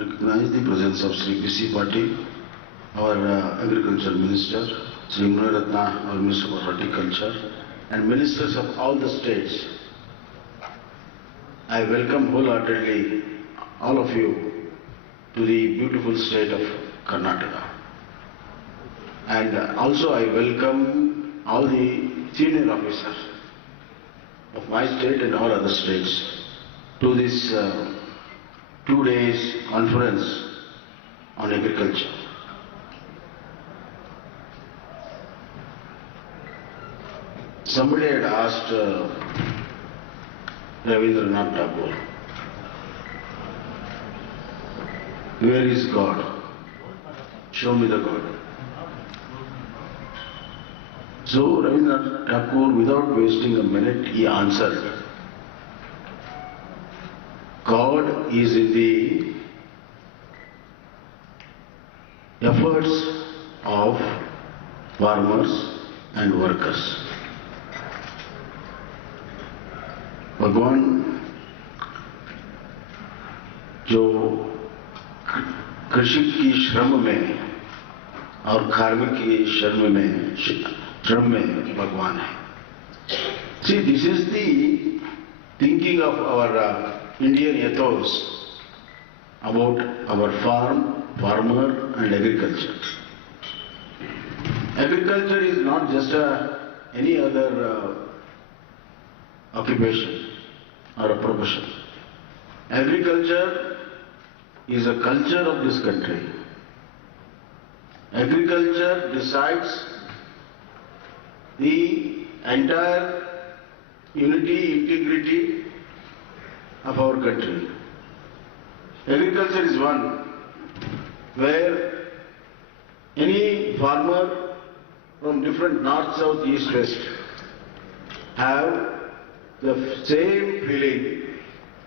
recognize the presence of Sri P.C. Patil, our Agriculture Minister, Sri Muniratna, our Minister for Horticulture, and ministers of all the states. I welcome wholeheartedly all of you to the beautiful state of Karnataka, and also I welcome all the senior officers of my state and all other states to this 2 days conference on agriculture. Somebody had asked Rabindranath Tagore, where is God? Show me the God. So Rabindranath Tagore, without wasting a minute, he answered, God is in the efforts of farmers and workers. भगवान जो कृषि की श्रम में और कार्मिक की श्रम में भगवान है. See, this is the thinking of our Indian ethos about our farmer and agriculture. Agriculture is not just any other occupation or a profession. Agriculture is a culture of this country. Agriculture decides the entire unity, integrity of our country. Agriculture is one where any farmer from different north, south, east, west have the same feeling,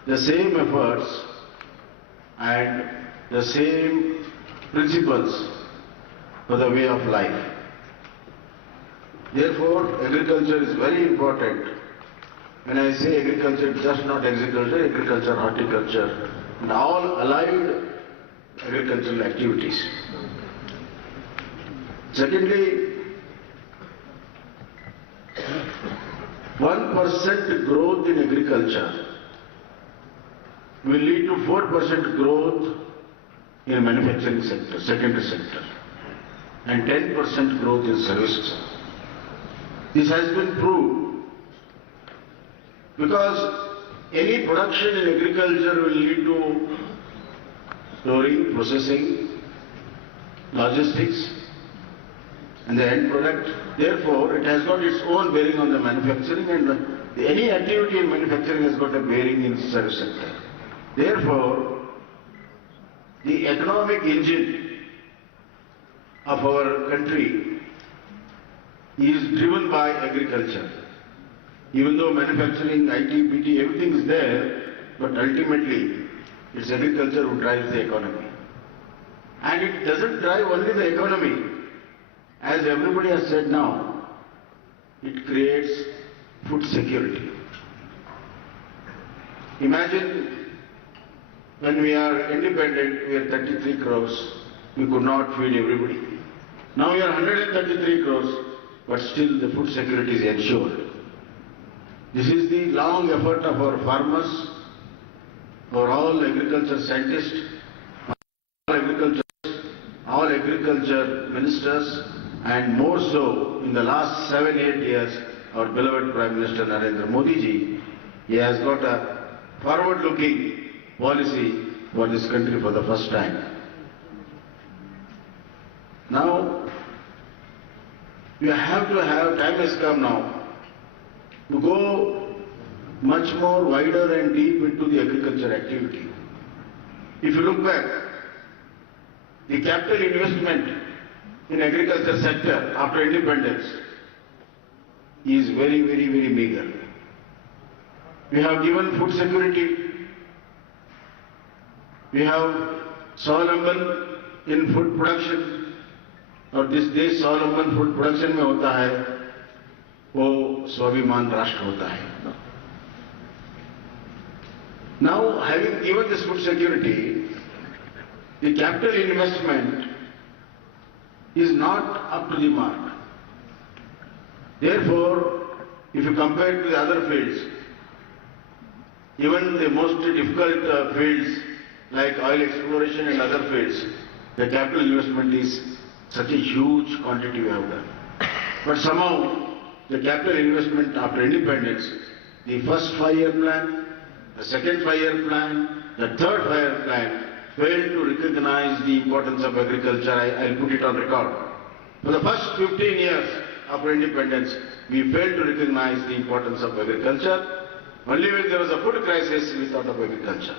the same efforts and the same principles for the way of life. Therefore, agriculture is very important. When I say agriculture, just not agriculture, horticulture, and all allied agricultural activities. Secondly, 1% growth in agriculture will lead to 4% growth in manufacturing sector, secondary sector, and 10% growth in services. This has been proved because any production in agriculture will lead to storing, processing, logistics, and the end product. Therefore, it has got its own bearing on the manufacturing, and any activity in manufacturing has got a bearing in the service sector. Therefore, the economic engine of our country is driven by agriculture. Even though manufacturing, IT, BT, everything is there, but ultimately it's agriculture who drives the economy. And it doesn't drive only the economy. As everybody has said now, it creates food security. Imagine when we are independent, we are 33 crores, we could not feed everybody. Now we are 133 crores, but still the food security is ensured. This is the long effort of our farmers, for all agriculture scientists, all agriculture ministers, and more so in the last 7-8 years, our beloved Prime Minister Narendra Modi ji, he has got a forward-looking policy for this country for the first time. Now, we have to have, time has come now, to go much more wider and deep into the agriculture activity. If you look back, the capital investment in agriculture sector after independence is very, very, very meager. We have given food security, we have स्वावलंबन in food production, और जिस देश स्वावलंबन food production में होता है वो स्वाभिमान राष्ट्र होता है. Now, having given this food security, the capital investment is not up to the mark. Therefore, if you compare to the other fields, even the most difficult fields like oil exploration and other fields, the capital investment is such a huge quantity we have done. But somehow, the capital investment after independence, the first 5-year plan, the second 5-year plan, the third 5-year plan, failed to recognize the importance of agriculture. I'll put it on record. For the first 15 years after independence, we failed to recognize the importance of agriculture. Only when there was a food crisis, we thought of agriculture.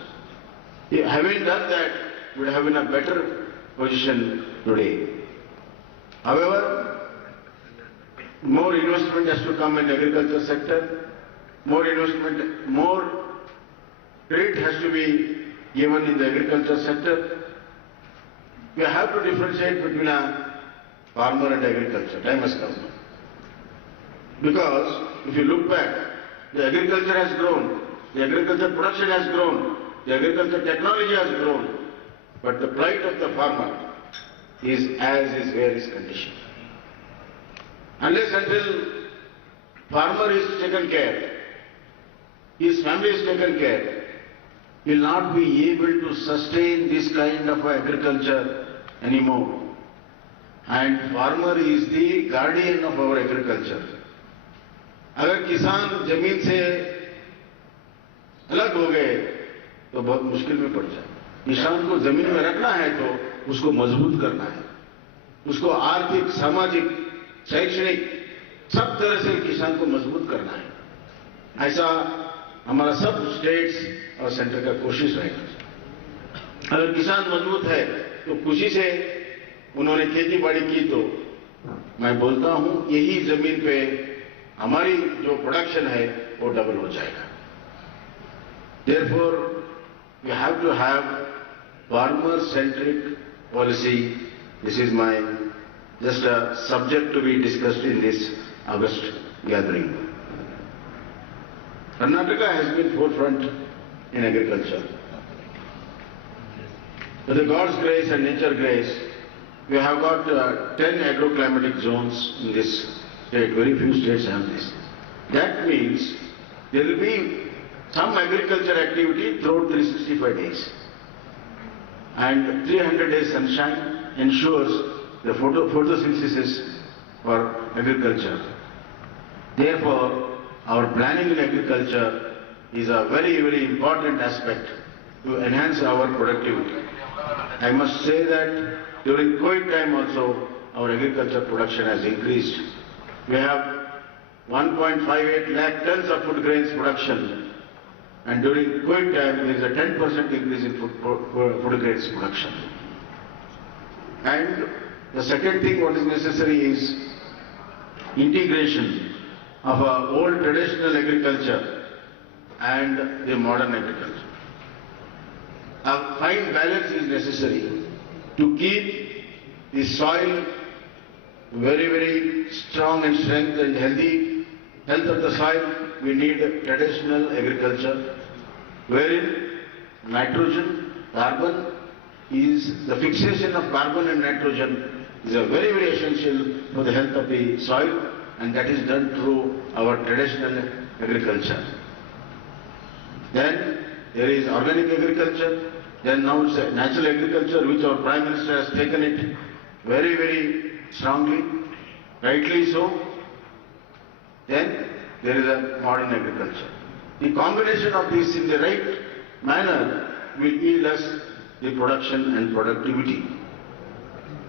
Having done that, we would have been in a better position today. However, more investment has to come in the agriculture sector, more investment, more trade has to be given in the agriculture sector. We have to differentiate between a farmer and agriculture. Time has come. Because if you look back, the agriculture has grown, the agriculture production has grown, the agriculture technology has grown, but the plight of the farmer is as is where is condition. Unless until farmer is taken care, his family is taken care, he will not be able to sustain this kind of agriculture anymore. And farmer is the guardian of our agriculture. अगर किसान जमीन से अलग हो गए तो बहुत मुश्किल में पड़ जाए. किसान को जमीन में रखना है तो उसको मजबूत करना है, उसको आर्थिक, सामाजिक, शैक्षणिक सब तरह से किसान को मजबूत करना है. ऐसा हमारा सब स्टेट्स और सेंटर का कोशिश रहेगा. अगर किसान मजबूत है तो खुशी से उन्होंने खेती बाड़ी की तो मैं बोलता हूं यही जमीन पे हमारी जो प्रोडक्शन है वो डबल हो जाएगा. Therefore, we have to have farmer-centric policy. This is my just a subject to be discussed in this August gathering. Karnataka has been forefront in agriculture. With the God's grace and nature grace, we have got 10 agroclimatic zones in this state. Very few states have this. That means there will be some agriculture activity throughout 365 days. And 300 days sunshine ensures the photosynthesis for agriculture. Therefore, our planning in agriculture is a very, very important aspect to enhance our productivity. I must say that during COVID time also, our agriculture production has increased. We have 1.58 lakh tons of food grains production, and during COVID time there is a 10% increase in food grains production. And the second thing what is necessary is integration of our old traditional agriculture and the modern agriculture. A fine balance is necessary to keep the soil very, very strong and strength and healthy. Health of the soil, we need traditional agriculture, wherein nitrogen, carbon is the fixation of carbon and nitrogen is a very, very essential for the health of the soil, and that is done through our traditional agriculture. Then there is organic agriculture. Then now it's natural agriculture, which our Prime Minister has taken it very, very strongly, rightly so. Then there is a modern agriculture. The combination of these in the right manner will yield us the production and productivity.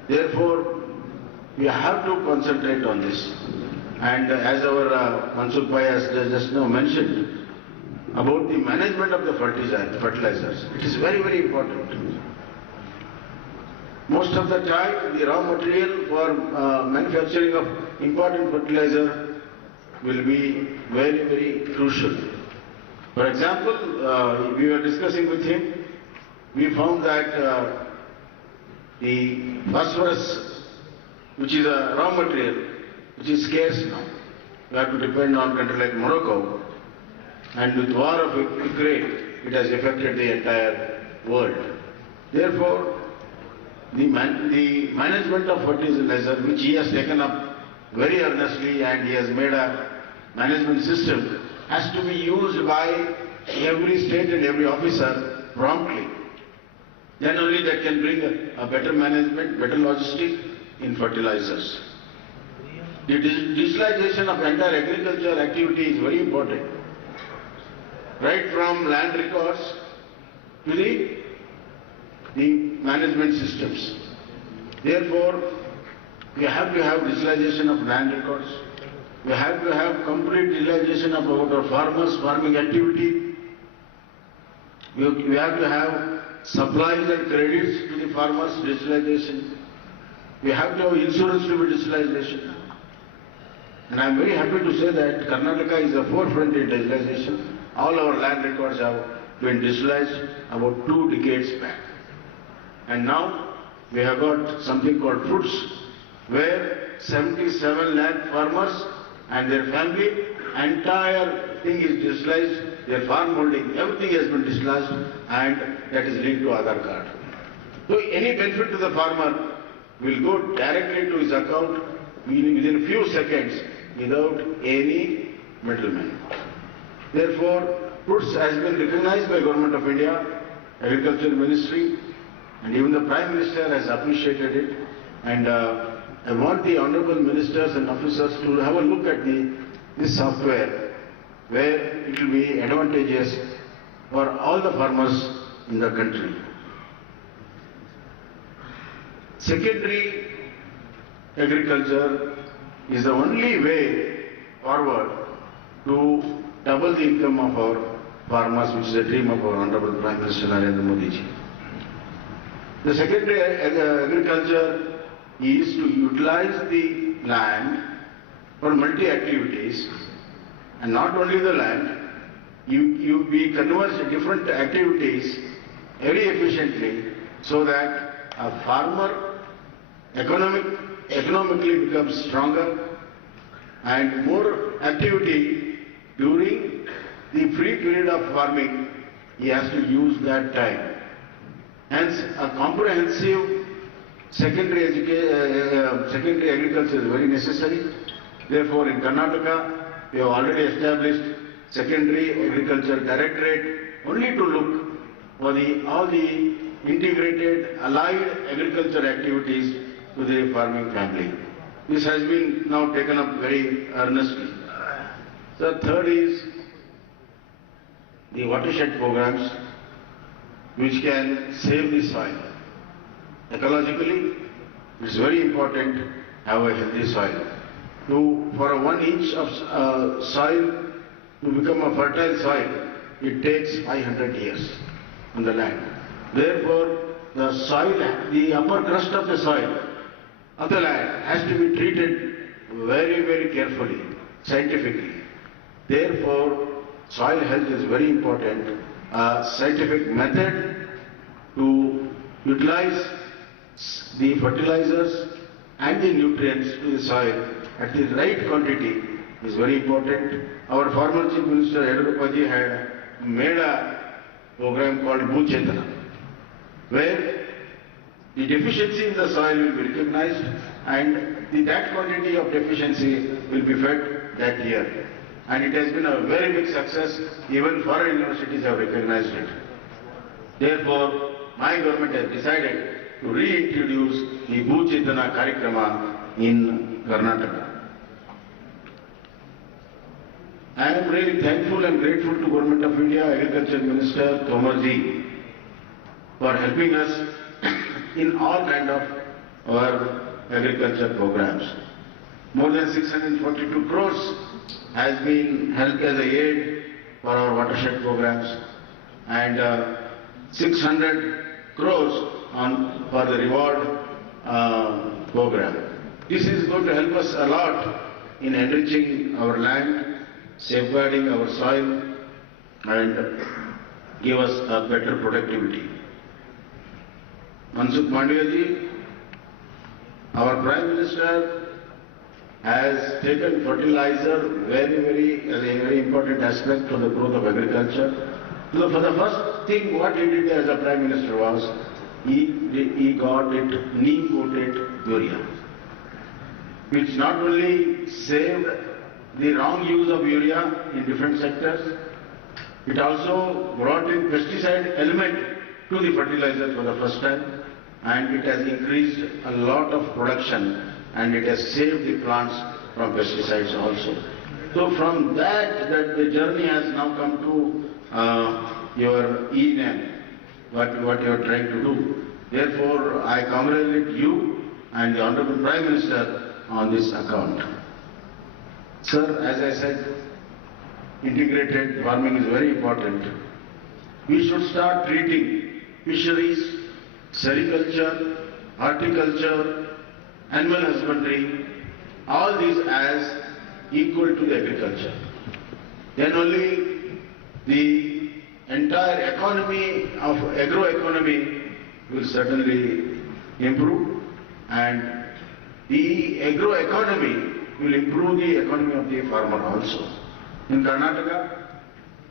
Therefore, we have to concentrate on this. And as our Mansukh Bhai has just now mentioned, about the management of the fertilizers. It is very, very important. Most of the time, the raw material for manufacturing of important fertilizer will be very, very crucial. For example, we were discussing with him, we found that the phosphorus, which is a raw material, which is scarce now, we have to depend on country like Morocco. And with war of Ukraine, it has affected the entire world. Therefore, the management of fertilizer, which he has taken up very earnestly and he has made a management system, has to be used by every state and every officer promptly. Then only that can bring a better management, better logistics in fertilizers. The digitalization of entire agriculture activity is very important. Right from land records to the management systems. Therefore, we have to have digitalization of land records. We have to have complete digitalization of our farmers' farming activity. We have to have supplies and credits to the farmers' digitalization. We have to have insurance to be digitalization. And I am very happy to say that Karnataka is a forefront in digitalization. All our land records have been digitalized about 2 decades back. And now we have got something called fruits, where 77 lakh farmers and their family, entire thing is digitalized, their farm holding, everything has been digitalized, and that is linked to Aadhaar card. So any benefit to the farmer will go directly to his account within a few seconds without any middleman. Therefore, fruits has been recognized by Government of India, Agriculture Ministry, and even the Prime Minister has appreciated it. And I want the Honorable Ministers and officers to have a look at this software, where it will be advantageous for all the farmers in the country. Secondary agriculture is the only way forward to double the income of our farmers, which is a dream of our Honorable Prime Minister Narendra Modi ji. The secondary agriculture is to utilize the land for multi-activities, and not only the land, we converge different activities very efficiently so that a farmer economically becomes stronger, and more activity during the free period of farming, he has to use that time. Hence, a comprehensive secondary agriculture is very necessary. Therefore, in Karnataka, we have already established Secondary Agriculture Directorate only to look for all the integrated, allied agriculture activities to the farming family. This has been now taken up very earnestly. The third is the watershed programs, which can save the soil ecologically it's very important to have a healthy soil. For 1 inch of soil to become a fertile soil, it takes 500 years on the land. Therefore, the soil, the upper crust of the soil of the land has to be treated very, very carefully, scientifically. Therefore, soil health is very important. A scientific method to utilize the fertilizers and the nutrients to the soil at the right quantity is very important. Our former Chief Minister Yediyurappa had made a program called Bhu Chetana, where the deficiency in the soil will be recognized and that quantity of deficiency will be fed that year. And it has been a very big success. Even foreign universities have recognized it. Therefore, my government has decided to reintroduce the Bhu Chetana Karikrama in Karnataka. I am really thankful and grateful to Government of India, Agriculture Minister Tomarji, for helping us in all kind of our agriculture programs. More than 642 crores has been helped as a aid for our watershed programs and 600 crores for the reward program. This is going to help us a lot in enriching our land, safeguarding our soil and give us a better productivity. Mansukh Mandaviya ji, our Prime Minister, has taken fertilizer as a very important aspect for the growth of agriculture. So for the first thing, what he did as a Prime Minister was, he got it neem-coated urea, which not only saved the wrong use of urea in different sectors, it also brought in pesticide element to the fertilizer for the first time, and it has increased a lot of production and it has saved the plants from pesticides also. So from that the journey has now come to your ENAM, what you are trying to do. Therefore, I congratulate you and the Honorable Prime Minister on this account. Sir, as I said, integrated farming is very important. We should start treating fisheries, sericulture, horticulture, animal husbandry, all these as equal to the agriculture. Then only the entire economy of agroeconomy will certainly improve, and the agroeconomy will improve the economy of the farmer also. In Karnataka,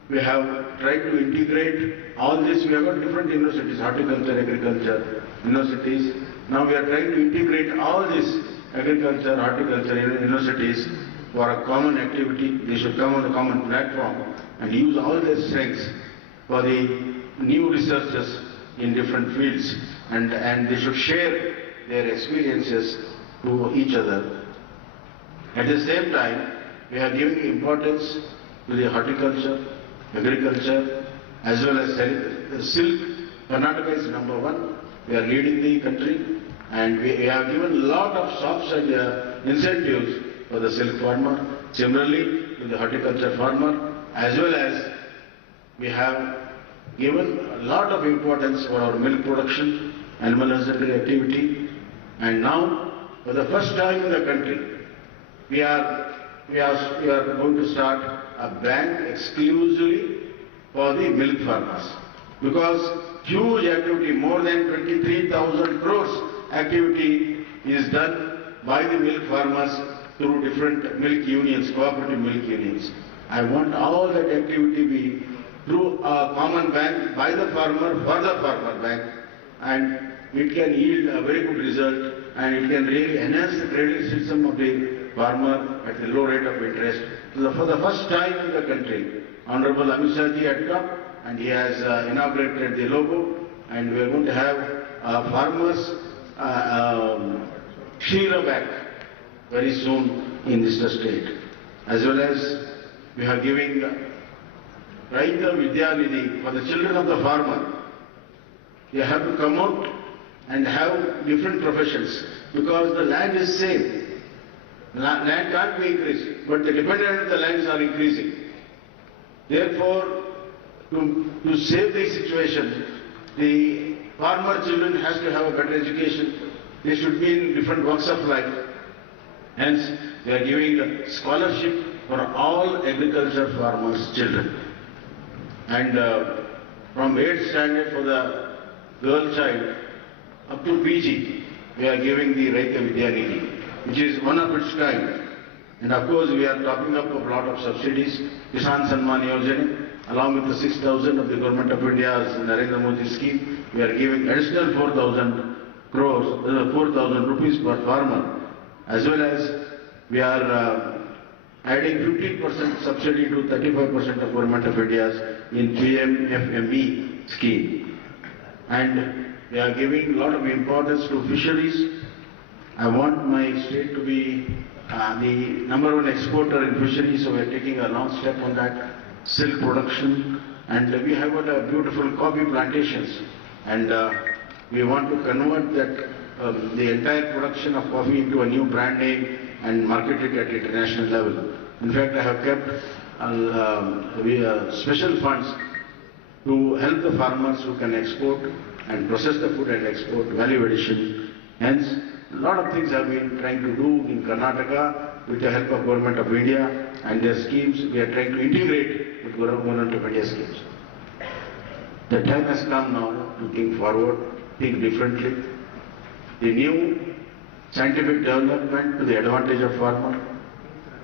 we have tried to integrate all this. We have got different universities, horticulture, agriculture universities. Now we are trying to integrate all these agriculture, horticulture universities for a common activity. They should come on a common platform and use all their strengths for the new researchers in different fields, and they should share their experiences to each other. At the same time, we are giving importance to the horticulture, agriculture, as well as silk. Karnataka is number one. We are leading the country, and we have given a lot of soft incentives for the silk farmer, similarly to the horticulture farmer, as well as we have given a lot of importance for our milk production, animal husbandry activity, and now for the first time in the country, we are going to start a bank exclusively for the milk farmers, because huge activity, more than 23,000 crores activity is done by the milk farmers through different milk unions, cooperative milk unions. I want all that activity be through a common bank by the farmer for the farmer bank, and it can yield a very good result, and it can really enhance the credit system of the farmer at the low rate of interest. So for the first time in the country, Honorable Amit Shah ji had come and he has inaugurated the logo, and we are going to have farmers Kshira Bank very soon in this state. As well as we are giving Raita Vidya Nidhi for the children of the farmer. They have to come out and have different professions because the land is same. Land can't be increased, but the dependent of the lands are increasing. Therefore, to save the situation, the farmer children has to have a better education. They should be in different walks of life. Hence, we are giving a scholarship for all agriculture farmers' children. And from 8th standard for the girl child up to PG, we are giving the Raita Vidyanidhi, which is one of its kind. And of course, we are topping up a lot of subsidies. Kisan Samman Yojana, along with the 6,000 of the Government of India's Narendra Modi scheme, we are giving additional 4,000 rupees per farmer, as well as we are adding 15% subsidy to 35% of Government of India's in PMFME scheme. And we are giving a lot of importance to fisheries. I want my state to be the #1 exporter in fisheries, so we are taking a long step on that. Silk production, and we have got a beautiful coffee plantations, and we want to convert that the entire production of coffee into a new brand name and market it at international level. In fact, I have kept special funds to help the farmers who can export and process the food and export value addition. Hence, a lot of things have been trying to do in Karnataka with the help of Government of India and their schemes. We are trying to integrate with Government of India schemes. The time has come now to think forward, think differently. The new scientific development to the advantage of farmer.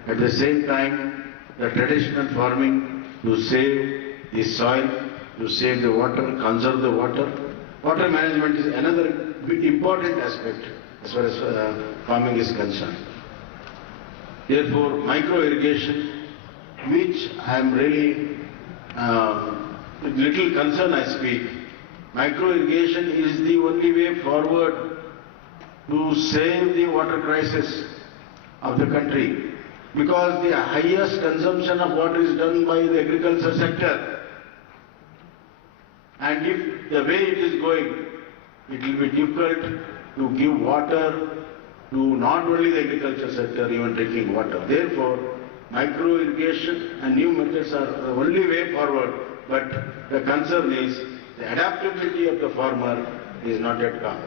At the same time, the traditional farming to save the soil, to save the water, conserve the water. Water management is another important aspect as far as farming is concerned. Therefore, micro irrigation, which I am really with little concern I speak, micro irrigation is the only way forward to save the water crisis of the country, because the highest consumption of water is done by the agriculture sector. And if the way it is going, it will be difficult to give water to not only the agriculture sector, even drinking water. Therefore, micro irrigation and new methods are the only way forward, but the concern is the adaptability of the farmer is not yet come.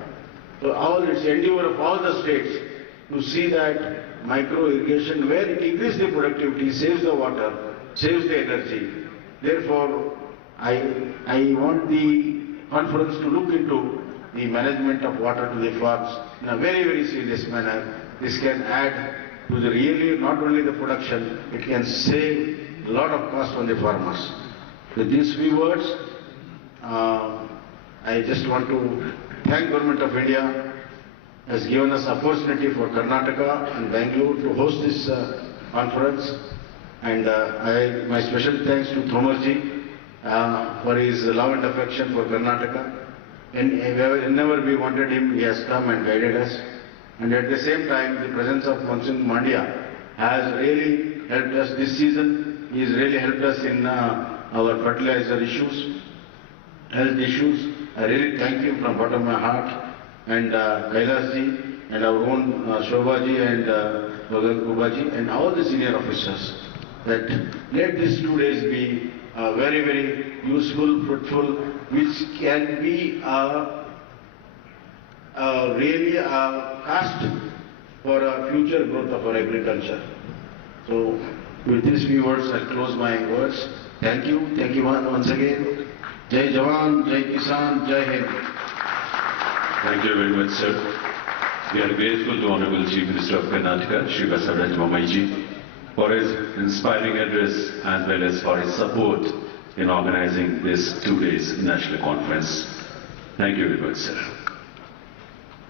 So it's the endeavor of all the states to see that micro irrigation, where it increases the productivity, saves the water, saves the energy. Therefore, I want the conference to look into the management of water to the farms in a very, very serious manner. This can add to the really, not only the production, it can save a lot of cost on the farmers. With these few words, I just want to thank Government of India has given us opportunity for Karnataka and Bangalore to host this conference. And my special thanks to Thomarji for his love and affection for Karnataka. And whenever we wanted him, he has come and guided us. And at the same time, the presence of Monsignor Mandia has really helped us this season. He has really helped us in our fertilizer issues, health issues. I really thank him from the bottom of my heart. And Kailasji and our own Shobhaji and Gubaji and all the senior officers, that let these 2 days be very, very useful, fruitful, which can be really a cast for a future growth of our agriculture. So, with these few words, I'll close my words. Thank you once again. Jai Jawan, Jai Kisan, Jai Hind. Thank you very much, sir. We are grateful to Honorable Chief Minister of Karnataka, Shri Basavaraj Bommai, for his inspiring address as well as for his support in organizing this 2 days national conference. Thank you very much, sir.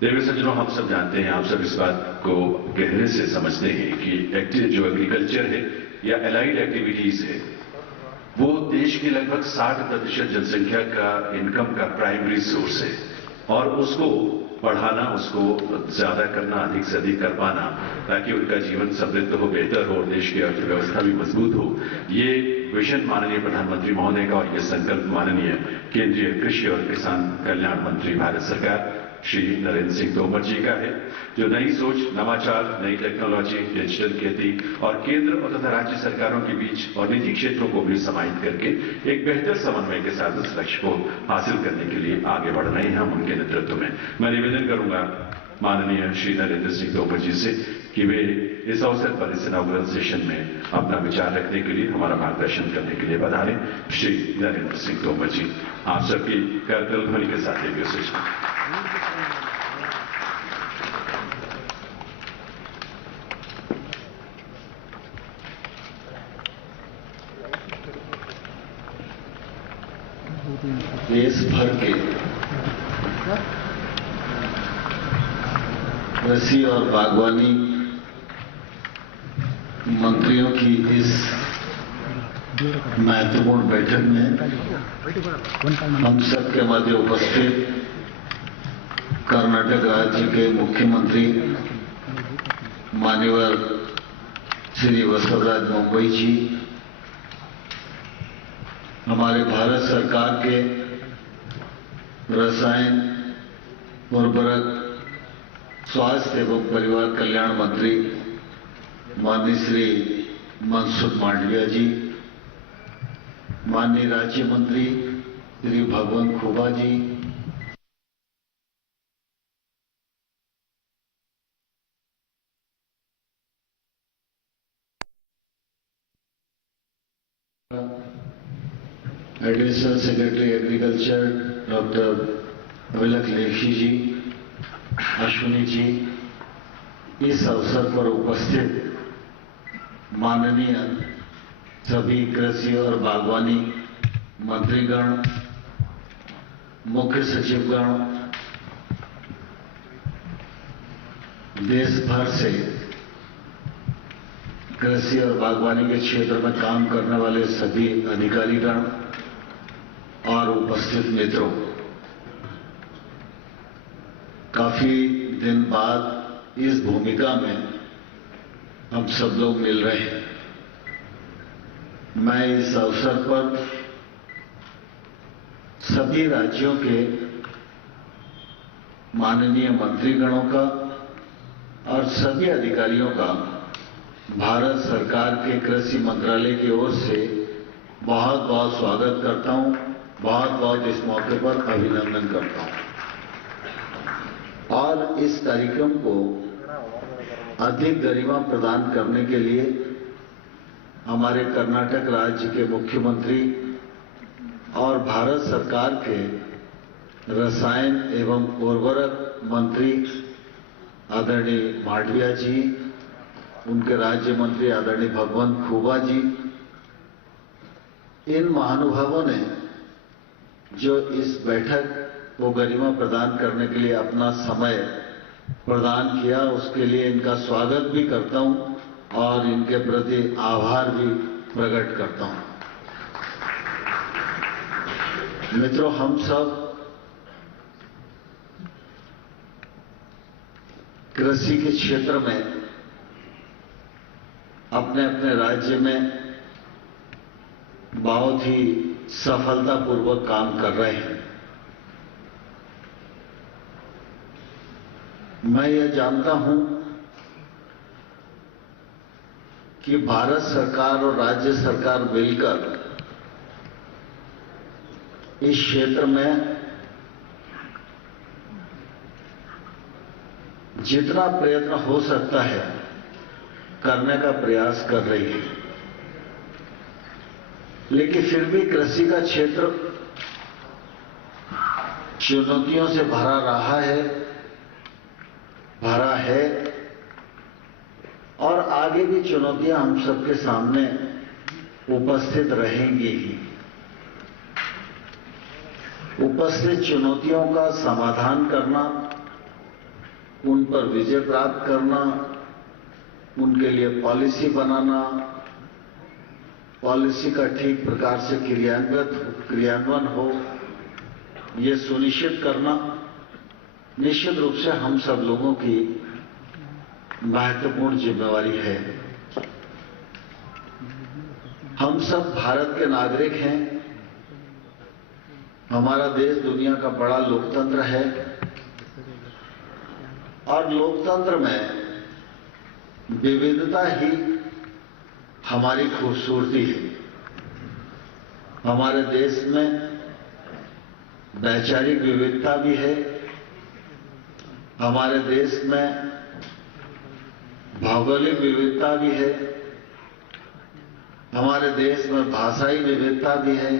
देवी सज्जनों, हम सब जानते हैं, आप सब इस बात को गहरे से समझते हैं कि जो एग्रीकल्चर है या एलाइड एक्टिविटीज है, वो देश की लगभग 60% जनसंख्या का इनकम का प्राइमरी सोर्स है, और उसको बढ़ाना, उसको ज्यादा करना, अधिक से अधिक कर पाना, ताकि उनका जीवन समृद्ध हो, बेहतर हो और देश की अर्थव्यवस्था भी मजबूत हो, ये विजन माननीय प्रधानमंत्री महोदय का और ये संकल्प माननीय केंद्रीय कृषि और किसान कल्याण मंत्री भारत सरकार श्री नरेंद्र सिंह तोमर जी का है, जो नई सोच, नवाचार, नई टेक्नोलॉजी, डिजिटल खेती और केंद्र और तथा राज्य सरकारों के बीच और निजी क्षेत्रों को भी समाहित करके एक बेहतर समन्वय के साथ उस लक्ष्य को हासिल करने के लिए आगे बढ़ रहे हैं हम उनके नेतृत्व में। मैं निवेदन करूंगा माननीय श्री नरेंद्र सिंह तोमर जी से कि वे इस अवसर पर इस इनॉग्रल सेशन में अपना विचार रखने के लिए, हमारा मार्गदर्शन करने के लिए पधारें। श्री नरेंद्र सिंह तोमर जी, आप सबकी करतल ध्वनि के साथ एक सूचना। देश भर के कृषि और बागवानी मंत्रियों की इस महत्वपूर्ण बैठक में हम सबके मध्य उपस्थित कर्नाटक राज्य के मुख्यमंत्री मान्यवर श्री बसवराज बोम्मई जी, हमारे भारत सरकार के रसायन, उर्वरक, स्वास्थ्य एवं परिवार कल्याण मंत्री माननीय श्री मनसुख मांडविया जी, माननीय राज्य मंत्री Shri Bhagwant Khuba ji, additional secretary agriculture doctor Abhilaksh Likhi ji, Ashwini ji, इस अवसर पर उपस्थित माननीय सभी कृषि और बागवानी मंत्रीगण, मुख्य सचिवगण, देश भर से कृषि और बागवानी के क्षेत्र में काम करने वाले सभी अधिकारीगण और उपस्थित मित्रों, काफी दिन बाद इस भूमिका में हम सब लोग मिल रहे हैं। मैं इस अवसर पर सभी राज्यों के माननीय मंत्रीगणों का और सभी अधिकारियों का भारत सरकार के कृषि मंत्रालय की ओर से बहुत बहुत स्वागत करता हूं, बहुत बहुत इस मौके पर अभिनंदन करता हूं। और इस कार्यक्रम को अधिक गरिमा प्रदान करने के लिए हमारे कर्नाटक राज्य के मुख्यमंत्री और भारत सरकार के रसायन एवं उर्वरक मंत्री आदरणीय मांडविया जी, उनके राज्य मंत्री आदरणीय भगवंत खुबा जी, इन महानुभावों ने जो इस बैठक को गरिमा प्रदान करने के लिए अपना समय प्रदान किया, उसके लिए इनका स्वागत भी करता हूं और इनके प्रति आभार भी प्रकट करता हूं। मित्रों, हम सब कृषि के क्षेत्र में अपने अपने राज्य में बहुत ही सफलतापूर्वक काम कर रहे हैं। मैं यह जानता हूं कि भारत सरकार और राज्य सरकार मिलकर इस क्षेत्र में जितना प्रयत्न हो सकता है करने का प्रयास कर रही है, लेकिन फिर भी कृषि का क्षेत्र चुनौतियों से भरा है और आगे भी चुनौतियां हम सबके सामने उपस्थित रहेंगी ही। उपस्थित चुनौतियों का समाधान करना, उन पर विजय प्राप्त करना, उनके लिए पॉलिसी बनाना, पॉलिसी का ठीक प्रकार से क्रियान्वयन हो, ये सुनिश्चित करना निश्चित रूप से हम सब लोगों की महत्वपूर्ण जिम्मेवारी है। हम सब भारत के नागरिक हैं। हमारा देश दुनिया का बड़ा लोकतंत्र है और लोकतंत्र में विविधता ही हमारी खूबसूरती है। हमारे देश में वैचारिक विविधता भी है, हमारे देश में भौगोलिक विविधता भी है, हमारे देश में भाषाई विविधता भी है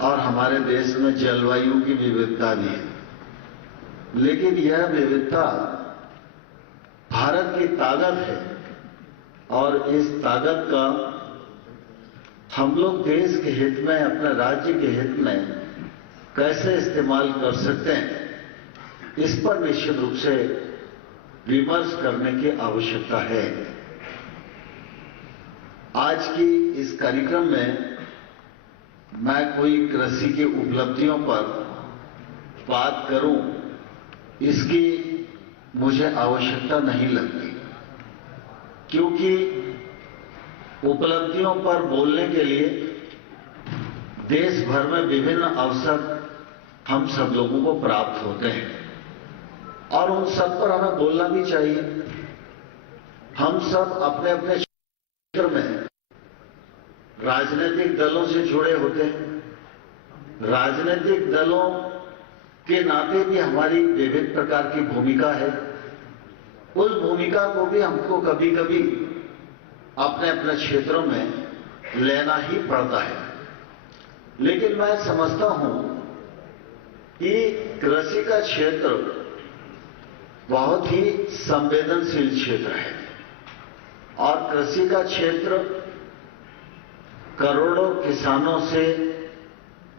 और हमारे देश में जलवायु की विविधता भी है। लेकिन यह विविधता भारत की ताकत है और इस ताकत का हम लोग देश के हित में, अपने राज्य के हित में कैसे इस्तेमाल कर सकते हैं, इस पर निश्चित रूप से विमर्श करने की आवश्यकता है। आज की इस कार्यक्रम में मैं कोई कृषि की उपलब्धियों पर बात करूं, इसकी मुझे आवश्यकता नहीं लगती, क्योंकि उपलब्धियों पर बोलने के लिए देश भर में विभिन्न अवसर हम सब लोगों को प्राप्त होते हैं और उन सब पर हमें बोलना भी चाहिए। हम सब अपने अपने क्षेत्र में राजनीतिक दलों से जुड़े होते हैं। राजनीतिक दलों के नाते भी हमारी विभिन्न प्रकार की भूमिका है। उस भूमिका को भी हमको कभी कभी अपने अपने क्षेत्रों में लेना ही पड़ता है। लेकिन मैं समझता हूं कि कृषि का क्षेत्र बहुत ही संवेदनशील क्षेत्र है और कृषि का क्षेत्र करोड़ों किसानों से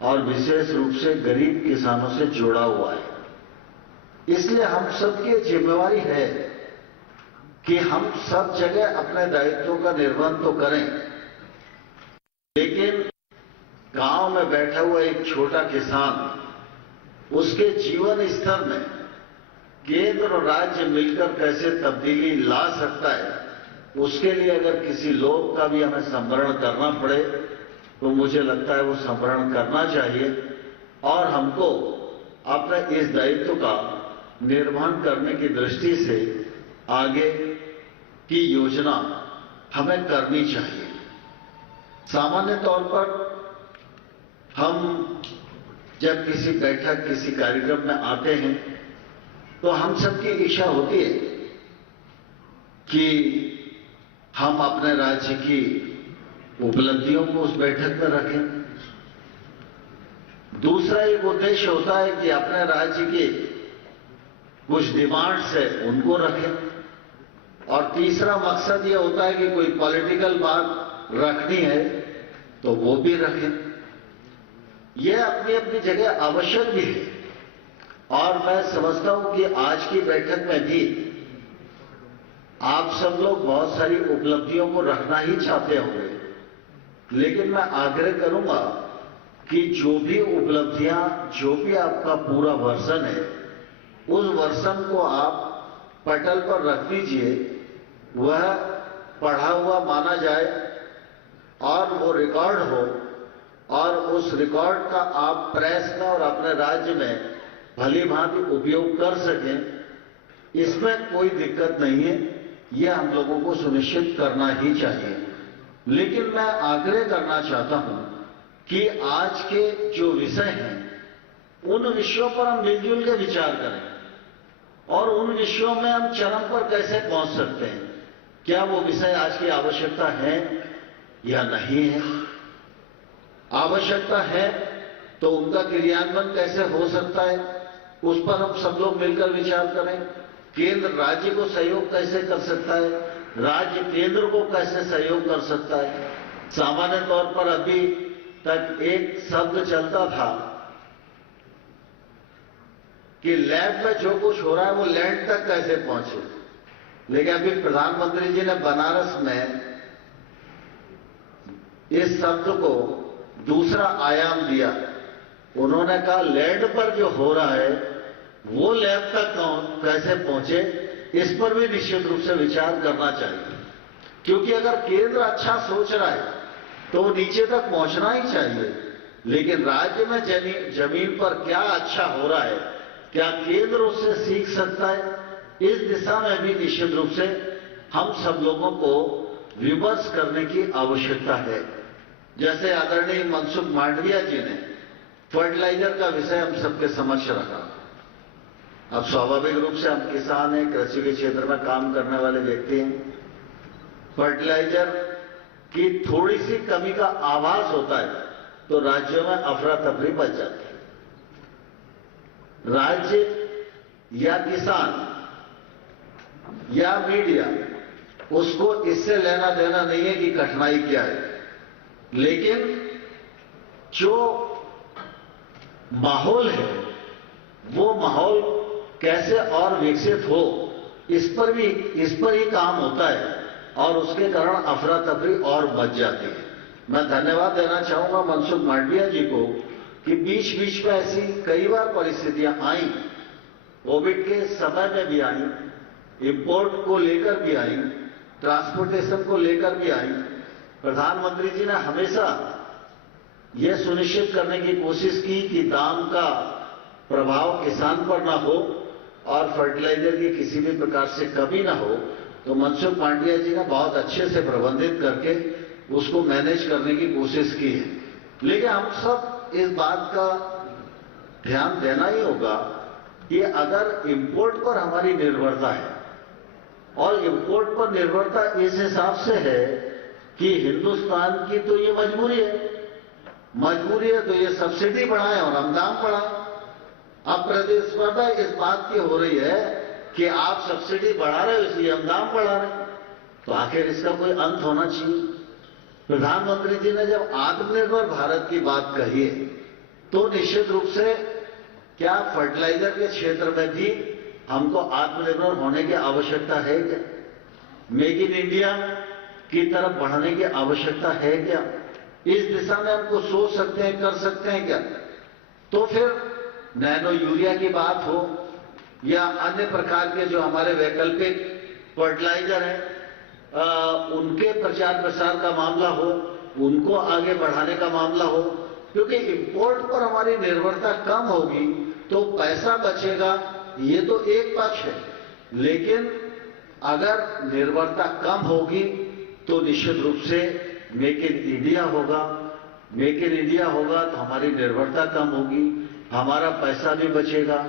और विशेष रूप से गरीब किसानों से जुड़ा हुआ है। इसलिए हम सबकी जिम्मेवारी है कि हम सब जगह अपने दायित्वों का निर्वहन तो करें, लेकिन गांव में बैठा हुआ एक छोटा किसान, उसके जीवन स्तर में केंद्र और राज्य मिलकर कैसे तब्दीली ला सकता है, उसके लिए अगर किसी लोग का भी हमें संवरण करना पड़े तो मुझे लगता है वो संवरण करना चाहिए और हमको अपने इस दायित्व का निर्वहन करने की दृष्टि से आगे की योजना हमें करनी चाहिए। सामान्य तौर पर हम जब किसी बैठक, किसी कार्यक्रम में आते हैं तो हम सबकी इच्छा होती है कि हम अपने राज्य की उपलब्धियों को उस बैठक में रखें। दूसरा एक उद्देश्य होता है कि अपने राज्य के कुछ डिमांड्स है उनको रखें और तीसरा मकसद यह होता है कि कोई पॉलिटिकल बात रखनी है तो वो भी रखें। यह अपनी अपनी जगह आवश्यक भी है और मैं समझता हूं कि आज की बैठक में भी आप सब लोग बहुत सारी उपलब्धियों को रखना ही चाहते होंगे, लेकिन मैं आग्रह करूंगा कि जो भी उपलब्धियां, जो भी आपका पूरा वर्षन है, उस वर्षन को आप पटल पर रख दीजिए, वह पढ़ा हुआ माना जाए और वो रिकॉर्ड हो और उस रिकॉर्ड का आप प्रेस में और अपने राज्य में भली भांति उपयोग कर सकें। इसमें कोई दिक्कत नहीं है, यह हम लोगों को सुनिश्चित करना ही चाहिए। लेकिन मैं आग्रह करना चाहता हूं कि आज के जो विषय हैं उन विषयों पर हम मिलजुल के विचार करें और उन विषयों में हम चरम पर कैसे पहुंच सकते हैं, क्या वो विषय आज की आवश्यकता है या नहीं है। आवश्यकता है तो उनका क्रियान्वयन कैसे हो सकता है, उस पर हम सब लोग मिलकर विचार करें। केंद्र राज्य को सहयोग कैसे कर सकता है, राज्य केंद्र को कैसे सहयोग कर सकता है। सामान्य तौर पर अभी तक एक शब्द चलता था कि लैब में जो कुछ हो रहा है वो लैंड तक कैसे पहुंचे, लेकिन अभी प्रधानमंत्री जी ने बनारस में इस शब्द को दूसरा आयाम दिया। उन्होंने कहा लैंड पर जो हो रहा है वो लैब तक कैसे पहुंचे, इस पर भी निश्चित रूप से विचार करना चाहिए, क्योंकि अगर केंद्र अच्छा सोच रहा है तो वो नीचे तक पहुंचना ही चाहिए। लेकिन राज्य में जमीन पर क्या अच्छा हो रहा है क्या केंद्र उससे सीख सकता है? इस दिशा में भी निश्चित रूप से हम सब लोगों को विमर्श करने की आवश्यकता है। जैसे आदरणीय मनसुख मांडविया जी ने फर्टिलाइजर का विषय हम सबके समक्ष रखा। अब स्वाभाविक रूप से हम किसान हैं, कृषि के क्षेत्र में काम करने वाले व्यक्ति हैं। फर्टिलाइजर की थोड़ी सी कमी का आभास होता है तो राज्यों में अफरा तफरी मच जाती है। राज्य या किसान या मीडिया, उसको इससे लेना देना नहीं है कि कठिनाई क्या है, लेकिन जो माहौल है वो माहौल कैसे और विकसित हो, इस पर ही काम होता है और उसके कारण अफरा तफरी और बच जाती है। मैं धन्यवाद देना चाहूंगा मनसुख मांडविया जी को कि बीच बीच में ऐसी कई बार परिस्थितियां आई, कोविड के समय में भी आई, इंपोर्ट को लेकर भी आई, ट्रांसपोर्टेशन को लेकर भी आई। प्रधानमंत्री जी ने हमेशा यह सुनिश्चित करने की कोशिश की कि दाम का प्रभाव किसान पर ना हो और फर्टिलाइजर की किसी भी प्रकार से कमी ना हो। तो मनसुख मांडविया जी ने बहुत अच्छे से प्रबंधित करके उसको मैनेज करने की कोशिश की है। लेकिन हम सब इस बात का ध्यान देना ही होगा कि अगर इंपोर्ट पर हमारी निर्भरता है और इंपोर्ट पर निर्भरता इस हिसाब से है कि हिंदुस्तान की तो ये मजबूरी है तो ये सब्सिडी बढ़ाएं और हम दाम बढ़ाएं। अब प्रतिस्पर्धा इस बात की हो रही है कि आप सब्सिडी बढ़ा रहे हो इसलिए हम दाम बढ़ा रहे हैं, तो आखिर इसका कोई अंत होना चाहिए। प्रधानमंत्री जी ने जब आत्मनिर्भर भारत की बात कही है तो निश्चित रूप से क्या फर्टिलाइजर के क्षेत्र में भी हमको आत्मनिर्भर होने की आवश्यकता है क्या? मेक इन इंडिया की तरफ बढ़ने की आवश्यकता है क्या? इस दिशा में हमको सोच सकते हैं, कर सकते हैं क्या? तो फिर नैनो यूरिया की बात हो या अन्य प्रकार के जो हमारे वैकल्पिक फर्टिलाइजर हैं, उनके प्रचार प्रसार का मामला हो, उनको आगे बढ़ाने का मामला हो, क्योंकि इंपोर्ट पर हमारी निर्भरता कम होगी तो पैसा बचेगा, ये तो एक पक्ष है। लेकिन अगर निर्भरता कम होगी तो निश्चित रूप से मेक इन इंडिया होगा। मेक इन इंडिया होगा तो हमारी निर्भरता कम होगी, हमारा पैसा भी बचेगा,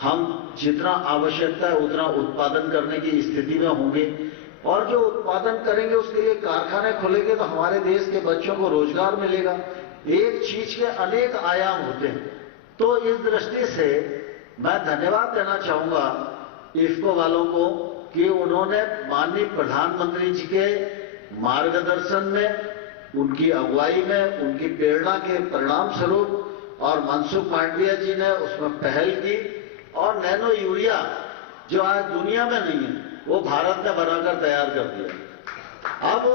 हम जितना आवश्यकता है उतना उत्पादन करने की स्थिति में होंगे और जो उत्पादन करेंगे उसके लिए कारखाने खुलेंगे तो हमारे देश के बच्चों को रोजगार मिलेगा। एक चीज के अनेक आयाम होते हैं। तो इस दृष्टि से मैं धन्यवाद देना चाहूंगा इफ्को वालों को कि उन्होंने माननीय प्रधानमंत्री जी के मार्गदर्शन में, उनकी अगुवाई में, उनकी प्रेरणा के परिणाम स्वरूप और मनसुख मांडविया जी ने उसमें पहल की और नैनो यूरिया जो आज दुनिया में नहीं है वो भारत ने बनाकर तैयार कर दिया। अब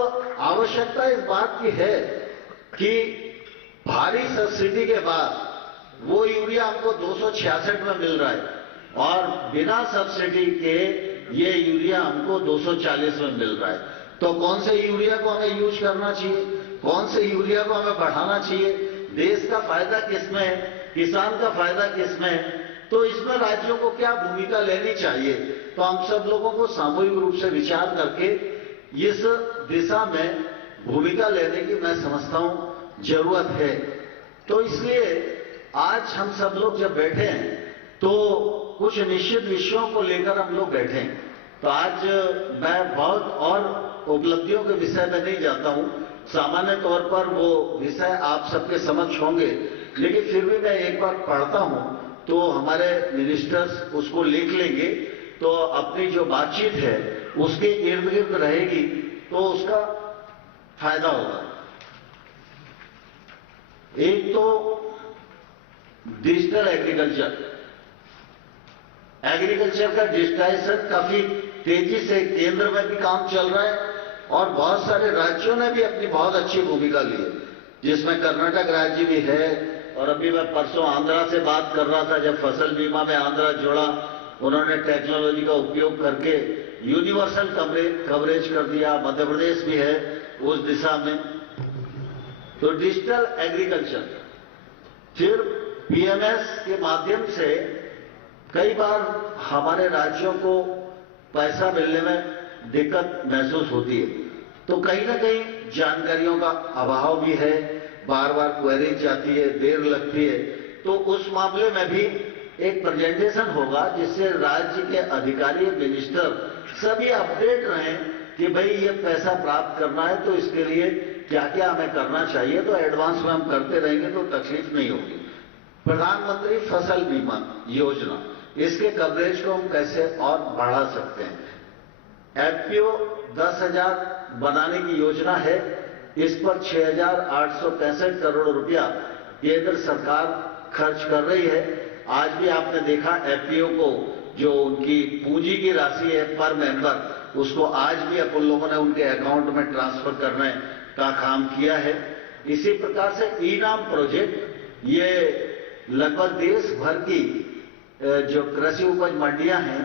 आवश्यकता इस बात की है कि भारी सब्सिडी के बाद वो यूरिया हमको 266 में मिल रहा है और बिना सब्सिडी के ये यूरिया हमको 240 में मिल रहा है। तो कौन से यूरिया को हमें यूज करना चाहिए, कौन से यूरिया को हमें बढ़ाना चाहिए, देश का फायदा किसमें है, किसान का फायदा किसमें है, तो इसमें राज्यों को क्या भूमिका लेनी चाहिए। तो हम सब लोगों को सामूहिक रूप से विचार करके इस दिशा में भूमिका लेने की मैं समझता हूं जरूरत है। तो इसलिए आज हम सब लोग जब बैठे हैं तो कुछ निश्चित विषयों को लेकर हम लोग बैठे हैं। तो आज मैं बहुत और उपलब्धियों के विषय में नहीं जाता हूं, सामान्य तौर पर वो विषय आप सबके समक्ष होंगे, लेकिन फिर भी मैं एक बार पढ़ता हूं तो हमारे मिनिस्टर्स उसको लिख लेंगे तो अपनी जो बातचीत है उसके इर्द गिर्द रहेगी तो उसका फायदा होगा। एक तो डिजिटल एग्रीकल्चर का डिजिटाइजेशन काफी तेजी से केंद्र में भी काम चल रहा है और बहुत सारे राज्यों ने भी अपनी बहुत अच्छी भूमिका ली है, जिसमें कर्नाटक राज्य भी है। और अभी मैं परसों आंध्रा से बात कर रहा था, जब फसल बीमा में आंध्रा जुड़ा, उन्होंने टेक्नोलॉजी का उपयोग करके यूनिवर्सल कवरेज कर दिया। मध्य प्रदेश भी है उस दिशा में। तो डिजिटल एग्रीकल्चर, फिर पीएमएस के माध्यम से कई बार हमारे राज्यों को पैसा मिलने में दिक्कत महसूस होती है, तो कहीं ना कहीं जानकारियों का अभाव भी है, बार बार क्वेरीज जाती है, देर लगती है। तो उस मामले में भी एक प्रेजेंटेशन होगा जिससे राज्य के अधिकारी, मिनिस्टर सभी अपडेट रहें कि भाई ये पैसा प्राप्त करना है तो इसके लिए क्या क्या हमें करना चाहिए, तो एडवांस में हम करते रहेंगे तो तकलीफ नहीं होगी। प्रधानमंत्री फसल बीमा योजना, इसके कवरेज को हम कैसे और बढ़ा सकते हैं। एफपीओ 10,000 बनाने की योजना है, इस पर 6,865 करोड़ रुपया केंद्र सरकार खर्च कर रही है। आज भी आपने देखा एफपीओ को जो उनकी पूंजी की राशि है पर मेंबर, उसको आज भी अपन लोगों ने उनके अकाउंट में ट्रांसफर करने का काम किया है। इसी प्रकार से ई-नाम प्रोजेक्ट, ये लगभग देश भर की जो कृषि उपज मंडियां हैं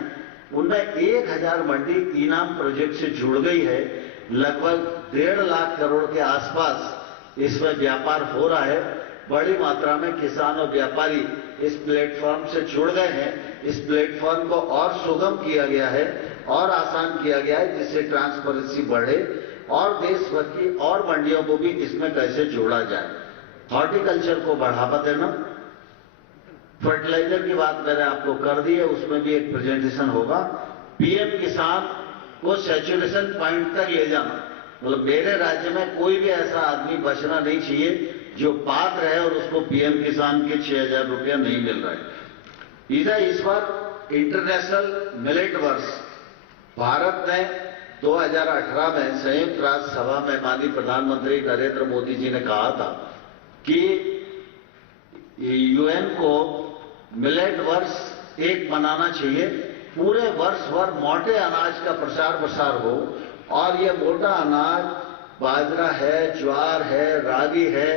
उनमें 1,000 मंडी ई-नाम प्रोजेक्ट से जुड़ गई है। लगभग 1.5 लाख करोड़ के आसपास इसमें व्यापार हो रहा है। बड़ी मात्रा में किसान और व्यापारी इस प्लेटफॉर्म से जुड़ गए हैं। इस प्लेटफॉर्म को और सुगम किया गया है और आसान किया गया है, जिससे ट्रांसपेरेंसी बढ़े और देश भर की और मंडियों को भी इसमें कैसे जोड़ा जाए। हॉर्टिकल्चर को बढ़ावा देना, फर्टिलाइजर की बात मैंने आपको कर दी है, उसमें भी एक प्रेजेंटेशन होगा। पीएम किसान को सैचुरेशन पॉइंट तक ले जाना, मतलब मेरे राज्य में कोई भी ऐसा आदमी बचना नहीं चाहिए जो पात्र है और उसको पीएम किसान के 6,000 रुपया नहीं मिल रहा है। इधर इस बार इंटरनेशनल मिलेट वर्ष, भारत ने 2018 में संयुक्त राष्ट्र सभा में माननीय प्रधानमंत्री नरेंद्र मोदी जी ने कहा था कि यूएन को मिलेट वर्ष एक मनाना चाहिए, पूरे वर्ष भर मोटे अनाज का प्रचार प्रसार हो। और ये मोटा अनाज बाजरा है, ज्वार है, रागी है,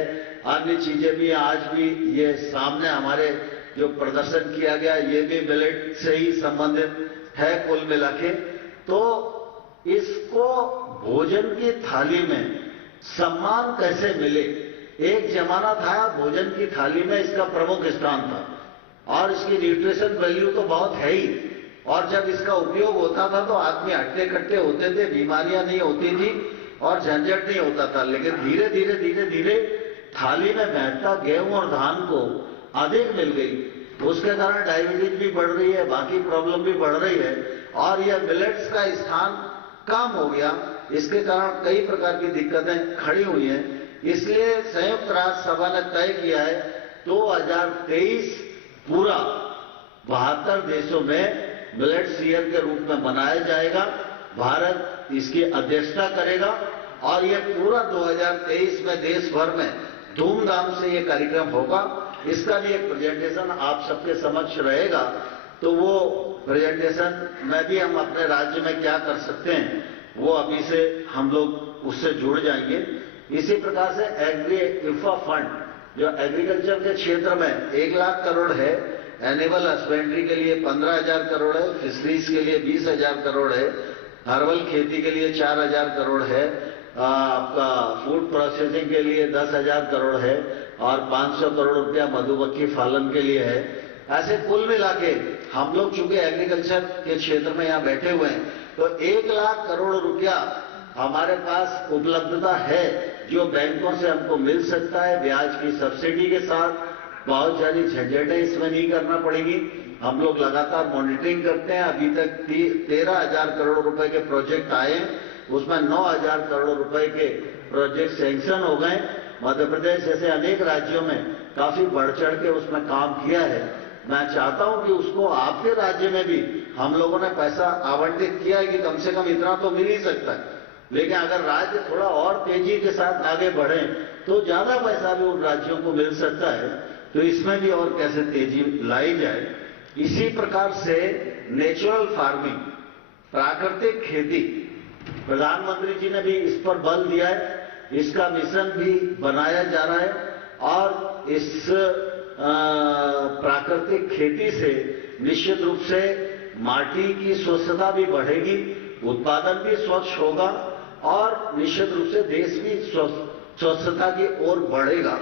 अन्य चीजें भी आज भी ये सामने हमारे जो प्रदर्शन किया गया ये भी मिलेट से ही संबंधित है कुल मिला के। तो इसको भोजन की थाली में सम्मान कैसे मिले। एक जमाना था भोजन की थाली में इसका प्रमुख स्थान था और इसकी न्यूट्रिशन वैल्यू तो बहुत है ही, और जब इसका उपयोग होता था तो आदमी हट्टे कट्टे होते थे, बीमारियां नहीं होती थी और झंझट नहीं होता था। लेकिन धीरे धीरे थाली में महत्ता गेहूं और धान को अधिक मिल गई, उसके कारण डायबिटीज भी बढ़ रही है, बाकी प्रॉब्लम भी बढ़ रही है और यह मिलेट्स का स्थान कम हो गया। इसके कारण कई प्रकार की दिक्कतें खड़ी हुई हैं। इसलिए संयुक्त राष्ट्र सभा ने तय किया है 2023 पूरा 72 देशों में मिलेट्स ईयर के रूप में मनाया जाएगा। भारत इसकी अध्यक्षता करेगा और यह पूरा 2023 में देश भर में धूमधाम से ये कार्यक्रम होगा। इसका भी एक प्रेजेंटेशन आप सबके समक्ष रहेगा, तो वो प्रेजेंटेशन में भी हम अपने राज्य में क्या कर सकते हैं वो अभी से हम लोग उससे जुड़ जाएंगे। इसी प्रकार से एग्री इन्फ्रा फंड जो एग्रीकल्चर के क्षेत्र में 1 लाख करोड़ है, एनिमल हस्बेंड्री के लिए 15,000 करोड़ है, फिशरीज के लिए 20,000 करोड़ है, हर्बल खेती के लिए 4,000 करोड़ है, आपका फूड प्रोसेसिंग के लिए 10,000 करोड़ है और 500 करोड़ रुपया मधुमक्खी पालन के लिए है। ऐसे कुल मिला के हम लोग चूंकि एग्रीकल्चर के क्षेत्र में यहाँ बैठे हुए हैं तो 1 लाख करोड़ रुपया हमारे पास उपलब्धता है जो बैंकों से हमको मिल सकता है ब्याज की सब्सिडी के साथ। बहुत सारी झंझटें इसमें नहीं करना पड़ेगी। हम लोग लगातार मॉनिटरिंग करते हैं। अभी तक 13,000 करोड़ रुपए के प्रोजेक्ट आए, उसमें 9,000 करोड़ रुपए के प्रोजेक्ट सैंक्शन हो गए। मध्य प्रदेश जैसे अनेक राज्यों में काफी बढ़ चढ़ के उसमें काम किया है। मैं चाहता हूं कि उसको आपके राज्य में भी हम लोगों ने पैसा आवंटित किया है कि कम से कम इतना तो मिल ही सकता है, लेकिन अगर राज्य थोड़ा और तेजी के साथ आगे बढ़े तो ज्यादा पैसा भी उन राज्यों को मिल सकता है। तो इसमें भी और कैसे तेजी लाई जाए। इसी प्रकार से नेचुरल फार्मिंग, प्राकृतिक खेती, प्रधानमंत्री जी ने भी इस पर बल दिया है। इसका मिशन भी बनाया जा रहा है और इस प्राकृतिक खेती से निश्चित रूप से माटी की स्वच्छता भी बढ़ेगी, उत्पादन भी स्वच्छ होगा और निश्चित रूप से देश भी स्वच्छता की ओर बढ़ेगा।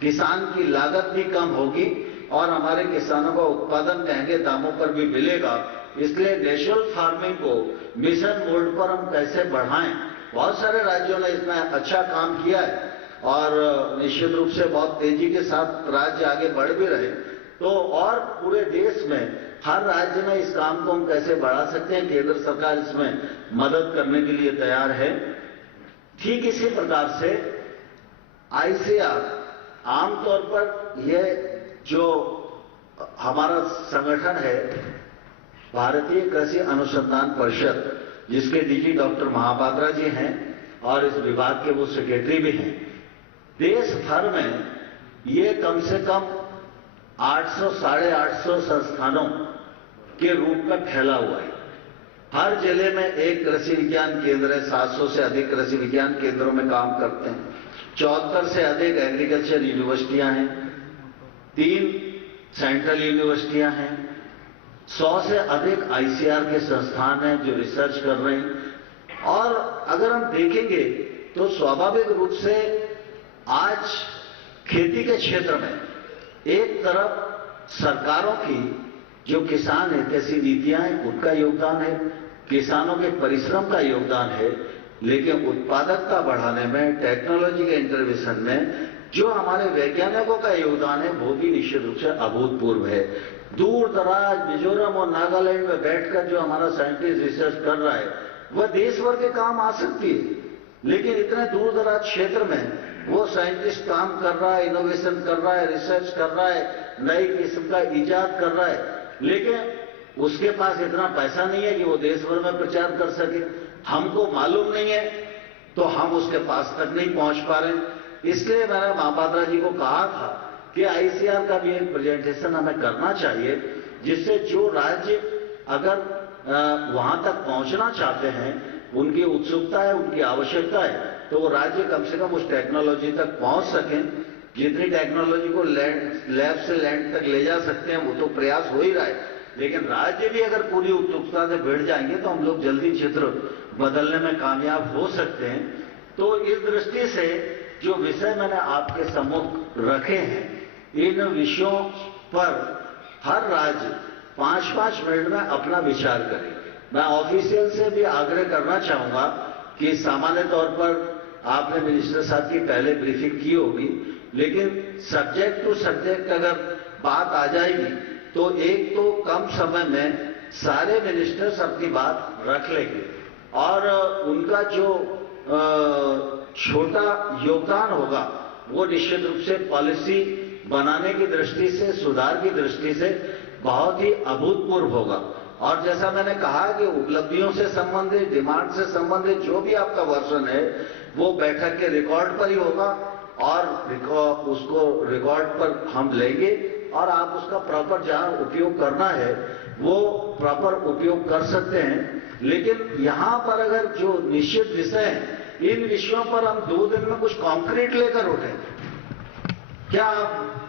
किसान की लागत भी कम होगी और हमारे किसानों का उत्पादन महंगे दामों पर भी मिलेगा। इसलिए नेशनल फार्मिंग को मिशन मोड पर हम कैसे बढ़ाएं, बहुत सारे राज्यों ने इसमें अच्छा काम किया है और निश्चित रूप से बहुत तेजी के साथ राज्य आगे बढ़ भी रहे। तो और पूरे देश में हर राज्य में इस काम को हम कैसे बढ़ा सकते हैं, केंद्र सरकार इसमें मदद करने के लिए तैयार है। ठीक इसी प्रकार से आईसीआर आमतौर पर यह जो हमारा संगठन है भारतीय कृषि अनुसंधान परिषद, जिसके डीजी डॉक्टर महापात्रा जी हैं और इस विभाग के वो सेक्रेटरी भी हैं, देश भर में ये कम से कम 800 साढ़े 800 संस्थानों के रूप में फैला हुआ है। हर जिले में एक कृषि विज्ञान केंद्र है, 700 से अधिक कृषि विज्ञान केंद्रों में काम करते हैं, 74 से अधिक एग्रीकल्चर यूनिवर्सिटियां हैं, 3 सेंट्रल यूनिवर्सिटियां हैं, 100 से अधिक आईसीआर के संस्थान हैं जो रिसर्च कर रहे हैं। और अगर हम देखेंगे तो स्वाभाविक रूप से आज खेती के क्षेत्र में एक तरफ सरकारों की जो किसान हितैषी नीतियां हैं उनका योगदान है, किसानों के परिश्रम का योगदान है, लेकिन उत्पादकता बढ़ाने में, टेक्नोलॉजी के इंटरवेंशन में जो हमारे वैज्ञानिकों का योगदान है वो भी निश्चित रूप से अभूतपूर्व है। दूर दराज मिजोरम और नागालैंड में बैठकर जो हमारा साइंटिस्ट रिसर्च कर रहा है वह देश भर के काम आ सकती है, लेकिन इतने दूर दराज क्षेत्र में वो साइंटिस्ट काम कर रहा है, इनोवेशन कर रहा है, रिसर्च कर रहा है, नई किस्म का इजाद कर रहा है, लेकिन उसके पास इतना पैसा नहीं है कि वो देश भर में प्रचार कर सके। हमको मालूम नहीं है तो हम उसके पास तक नहीं पहुंच पा रहे। इसलिए मैंने महापात्रा जी को कहा था कि आईसीआर का भी एक प्रेजेंटेशन हमें करना चाहिए, जिससे जो राज्य अगर वहां तक पहुंचना चाहते हैं, उनकी उत्सुकता है, उनकी आवश्यकता है, तो वो राज्य कम से कम उस टेक्नोलॉजी तक पहुंच सकें। जितनी टेक्नोलॉजी को लैब से लैंड तक ले जा सकते हैं वो तो प्रयास हो ही रहा है, लेकिन राज्य भी अगर पूरी उत्सुकता से भिड़ जाएंगे तो हम लोग जल्दी चित्र बदलने में कामयाब हो सकते हैं। तो इस दृष्टि से जो विषय मैंने आपके सम्मुख रखे हैं, इन विषयों पर हर राज्य 5-5 मिनट में अपना विचार करे। मैं ऑफिशियल से भी आग्रह करना चाहूंगा कि सामान्य तौर पर आपने मिनिस्टर साहब की पहले ब्रीफिंग की होगी, लेकिन सब्जेक्ट टू सब्जेक्ट अगर बात आ जाएगी तो एक तो कम समय में सारे मिनिस्टर्स अपनी बात रख लेंगे और उनका जो छोटा योगदान होगा वो निश्चित रूप से पॉलिसी बनाने की दृष्टि से, सुधार की दृष्टि से बहुत ही अभूतपूर्व होगा। और जैसा मैंने कहा कि उपलब्धियों से संबंधित, डिमांड से संबंधित जो भी आपका वर्जन है वो बैठक के रिकॉर्ड पर ही होगा और उसको रिकॉर्ड पर हम लेंगे और आप उसका प्रॉपर जहां उपयोग करना है वो प्रॉपर उपयोग कर सकते हैं। लेकिन यहां पर अगर जो निश्चित विषय हैं, इन विषयों पर हम 2 दिन में कुछ कॉन्क्रीट लेकर उठे, क्या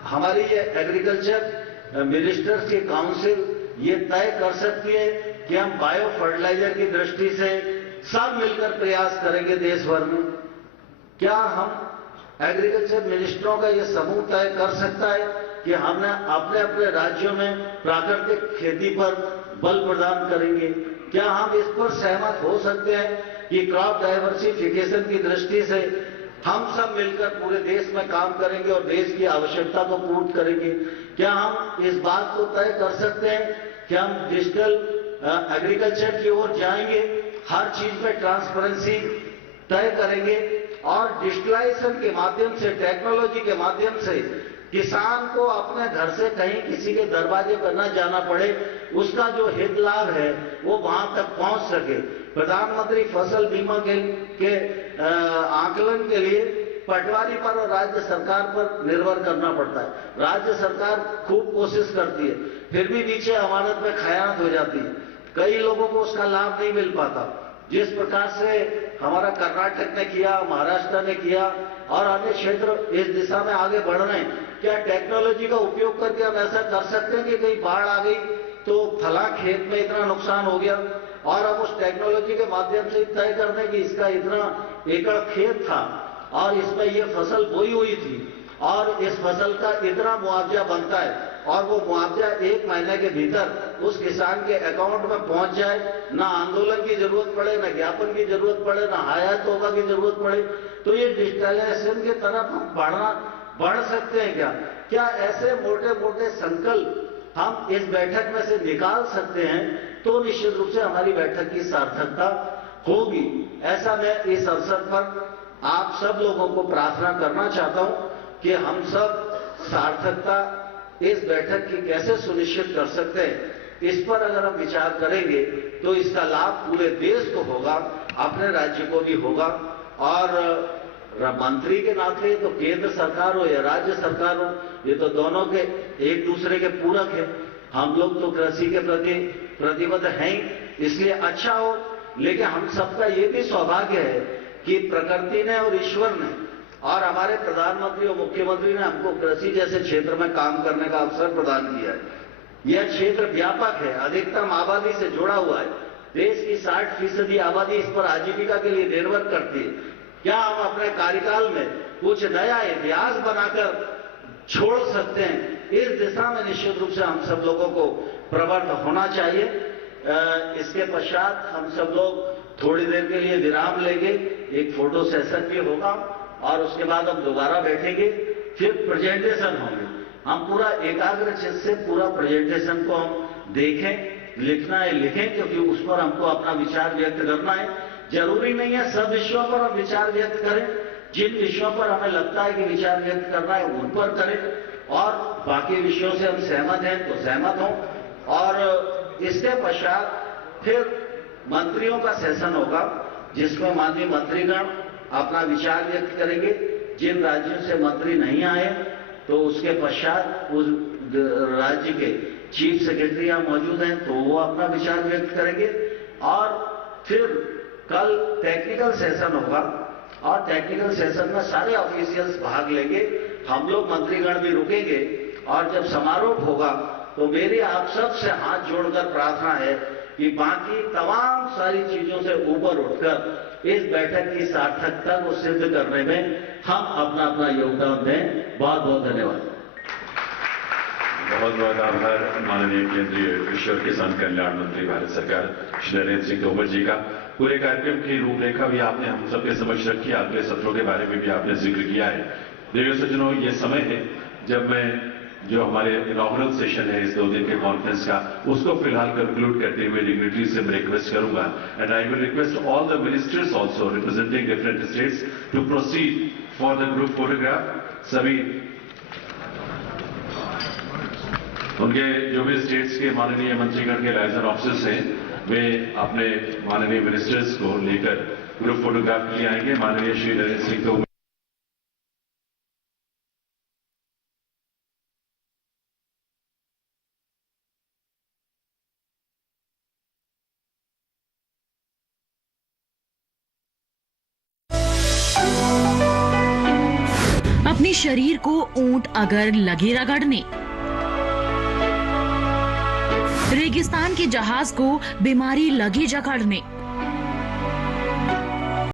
हमारी ये एग्रीकल्चर मिनिस्टर्स की काउंसिल ये तय कर सकती है कि हम बायो फर्टिलाइजर की दृष्टि से सब मिलकर प्रयास करेंगे देश भर में? क्या हम एग्रीकल्चर मिनिस्टरों का ये समूह तय कर सकता है कि हमने अपने अपने राज्यों में प्राकृतिक खेती पर बल प्रदान करेंगे? क्या हम इस पर सहमत हो सकते हैं कि क्रॉप डाइवर्सिफिकेशन की दृष्टि से हम सब मिलकर पूरे देश में काम करेंगे और देश की आवश्यकता को पूर्ण करेंगे? क्या हम इस बात को तय कर सकते हैं कि हम डिजिटल एग्रीकल्चर की ओर जाएंगे, हर चीज में ट्रांसपेरेंसी तय करेंगे और डिजिटलाइजेशन के माध्यम से, टेक्नोलॉजी के माध्यम से किसान को अपने घर से कहीं किसी के दरवाजे पर न जाना पड़े, उसका जो हित लाभ है वो वहां तक पहुंच सके। प्रधानमंत्री फसल बीमा के आकलन के लिए पटवारी पर और राज्य सरकार पर निर्भर करना पड़ता है। राज्य सरकार खूब कोशिश करती है, फिर भी नीचे अमानत में खयानत हो जाती है, कई लोगों को उसका लाभ नहीं मिल पाता। जिस प्रकार से हमारा कर्नाटक ने किया, महाराष्ट्र ने किया और अन्य क्षेत्र इस दिशा में आगे बढ़ रहे हैं, क्या टेक्नोलॉजी का उपयोग करके हम ऐसा कर सकते हैं कि कहीं बाढ़ आ गई तो फला खेत में इतना नुकसान हो गया और हम उस टेक्नोलॉजी के माध्यम से तय कर दें कि इसका इतना एकड़ खेत था और इसमें यह फसल बोई हुई थी और इस फसल का इतना मुआवजा बनता है, और वो मुआवजा 1 महीने के भीतर उस किसान के अकाउंट में पहुंच जाए, ना आंदोलन की जरूरत पड़े, ना ज्ञापन की जरूरत पड़े, ना हाया तोबा की जरूरत पड़े। तो ये डिजिटलाइजेशन की तरफ हम बढ़ सकते हैं क्या? क्या ऐसे मोटे मोटे संकल्प हम इस बैठक में से निकाल सकते हैं तो निश्चित रूप से हमारी बैठक की सार्थकता होगी। ऐसा मैं इस अवसर पर आप सब लोगों को प्रार्थना करना चाहता हूं कि हम सब सार्थकता इस बैठक की कैसे सुनिश्चित कर सकते हैं, इस पर अगर हम विचार करेंगे तो इसका लाभ पूरे देश को होगा, अपने राज्य को भी होगा। और मंत्री के नाते तो केंद्र सरकार हो या राज्य सरकार हो, ये तो दोनों के एक दूसरे के पूरक है। हम लोग तो कृषि के प्रति प्रतिबद्ध हैं, इसलिए अच्छा हो। लेकिन हम सबका ये भी सौभाग्य है कि प्रकृति ने और ईश्वर ने और हमारे प्रधानमंत्री और मुख्यमंत्री ने हमको कृषि जैसे क्षेत्र में काम करने का अवसर प्रदान किया है। यह क्षेत्र व्यापक है, अधिकतम आबादी से जुड़ा हुआ है। देश की 60% आबादी इस पर आजीविका के लिए निर्भर करती है। क्या हम अपने कार्यकाल में कुछ नया इतिहास बनाकर छोड़ सकते हैं? इस दिशा में निश्चित रूप से हम सब लोगों को प्रवृत्त होना चाहिए। इसके पश्चात हम सब लोग थोड़ी देर के लिए विराम लेंगे, एक फोटो सेशन भी होगा और उसके बाद हम दोबारा बैठेंगे, फिर प्रेजेंटेशन होंगे। हम पूरा एकाग्र चित्त से पूरा प्रेजेंटेशन को हम देखें, लिखना है लिखें, क्योंकि उस पर हमको अपना विचार व्यक्त करना है। जरूरी नहीं है सब विषयों पर हम विचार व्यक्त करें, जिन विषयों पर हमें लगता है कि विचार व्यक्त करना है उन पर करें, और बाकी विषयों से हम सहमत हैं तो सहमत हों। और इसके पश्चात फिर मंत्रियों का सेशन होगा, जिसमें माननीय मंत्रीगण अपना विचार व्यक्त करेंगे। जिन राज्यों से मंत्री नहीं आए तो उसके पश्चात उस राज्य के चीफ सेक्रेटरी यहाँ मौजूद हैं तो वो अपना विचार व्यक्त करेंगे। और फिर कल टेक्निकल सेशन होगा और टेक्निकल सेशन में सारे ऑफिशियल्स भाग लेंगे, हम लोग मंत्रीगण भी रुकेंगे। और जब समारोह होगा तो मेरी आप सब से हाथ जोड़कर प्रार्थना है कि बाकी तमाम सारी चीजों से ऊपर उठकर इस बैठक की सार्थकता को सिद्ध करने में हम अपना अपना योगदान दें। बहुत बहुत धन्यवाद। बहुत बहुत आभार माननीय केंद्रीय कृषि और किसान कल्याण मंत्री भारत सरकार श्री नरेंद्र सिंह तोमर जी का। पूरे कार्यक्रम की रूपरेखा भी आपने हम सबके समक्ष रखी है, अगले सत्रों के बारे में भी आपने जिक्र किया है। देवियों सज्जनों, ये समय है जब मैं जो हमारे इनॉग्रल सेशन है इस 2 दिन के कॉन्फ्रेंस का, उसको फिलहाल कंक्लूड करते हुए डिग्निटरी से मैं रिक्वेस्ट करूंगा, and I will request all the ministers also representing different states to proceed for the group photograph. सभी उनके जो भी स्टेट्स के माननीय मंत्रीगण के लाइजन ऑफिसर्स हैं, वे अपने माननीय मिनिस्टर्स को लेकर ग्रुप फोटोग्राफ के लिए आएंगे। माननीय श्री नरेंद्र सिंह तोमर अपने शरीर को ऊंट अगर लगे रगड़ने, रेगिस्तान के जहाज को बीमारी लगी जकड़ने,